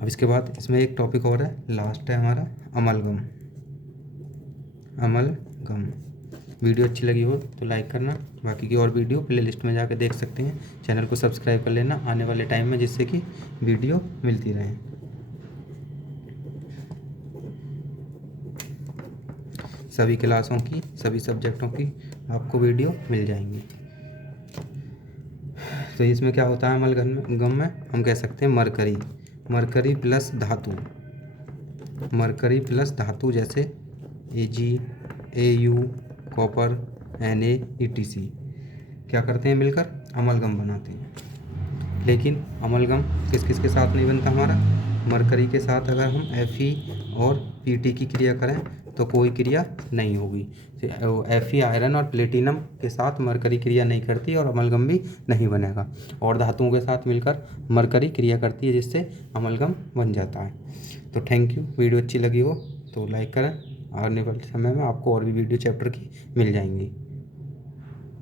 अब इसके बाद इसमें एक टॉपिक और है, लास्ट है हमारा अमलगम। वीडियो अच्छी लगी हो तो लाइक करना, बाकी की और वीडियो प्लेलिस्ट में जाकर देख सकते हैं। चैनल को सब्सक्राइब कर लेना आने वाले टाइम में, जिससे कि वीडियो मिलती रहे। सभी क्लासों की, सभी सब्जेक्टों की आपको वीडियो मिल जाएंगी। तो इसमें क्या होता है अमलगम में, हम कह सकते हैं मरकरी प्लस धातु, जैसे Ag, Au, copper, Na, etc क्या करते हैं मिलकर अमलगम बनाते हैं। लेकिन अमलगम किस किस के साथ नहीं बनता हमारा, मरकरी के साथ अगर हम Fe और Pt की क्रिया करें तो कोई क्रिया नहीं होगी। Fe आयरन और प्लेटिनम के साथ मरकरी क्रिया नहीं करती और अमलगम भी नहीं बनेगा। और धातुओं के साथ मिलकर मरकरी क्रिया करती है, जिससे अमलगम बन जाता है। तो थैंक यू। वीडियो अच्छी लगी हो तो लाइक करें। आने वाले समय में आपको और भी वीडियो चैप्टर की मिल जाएंगी।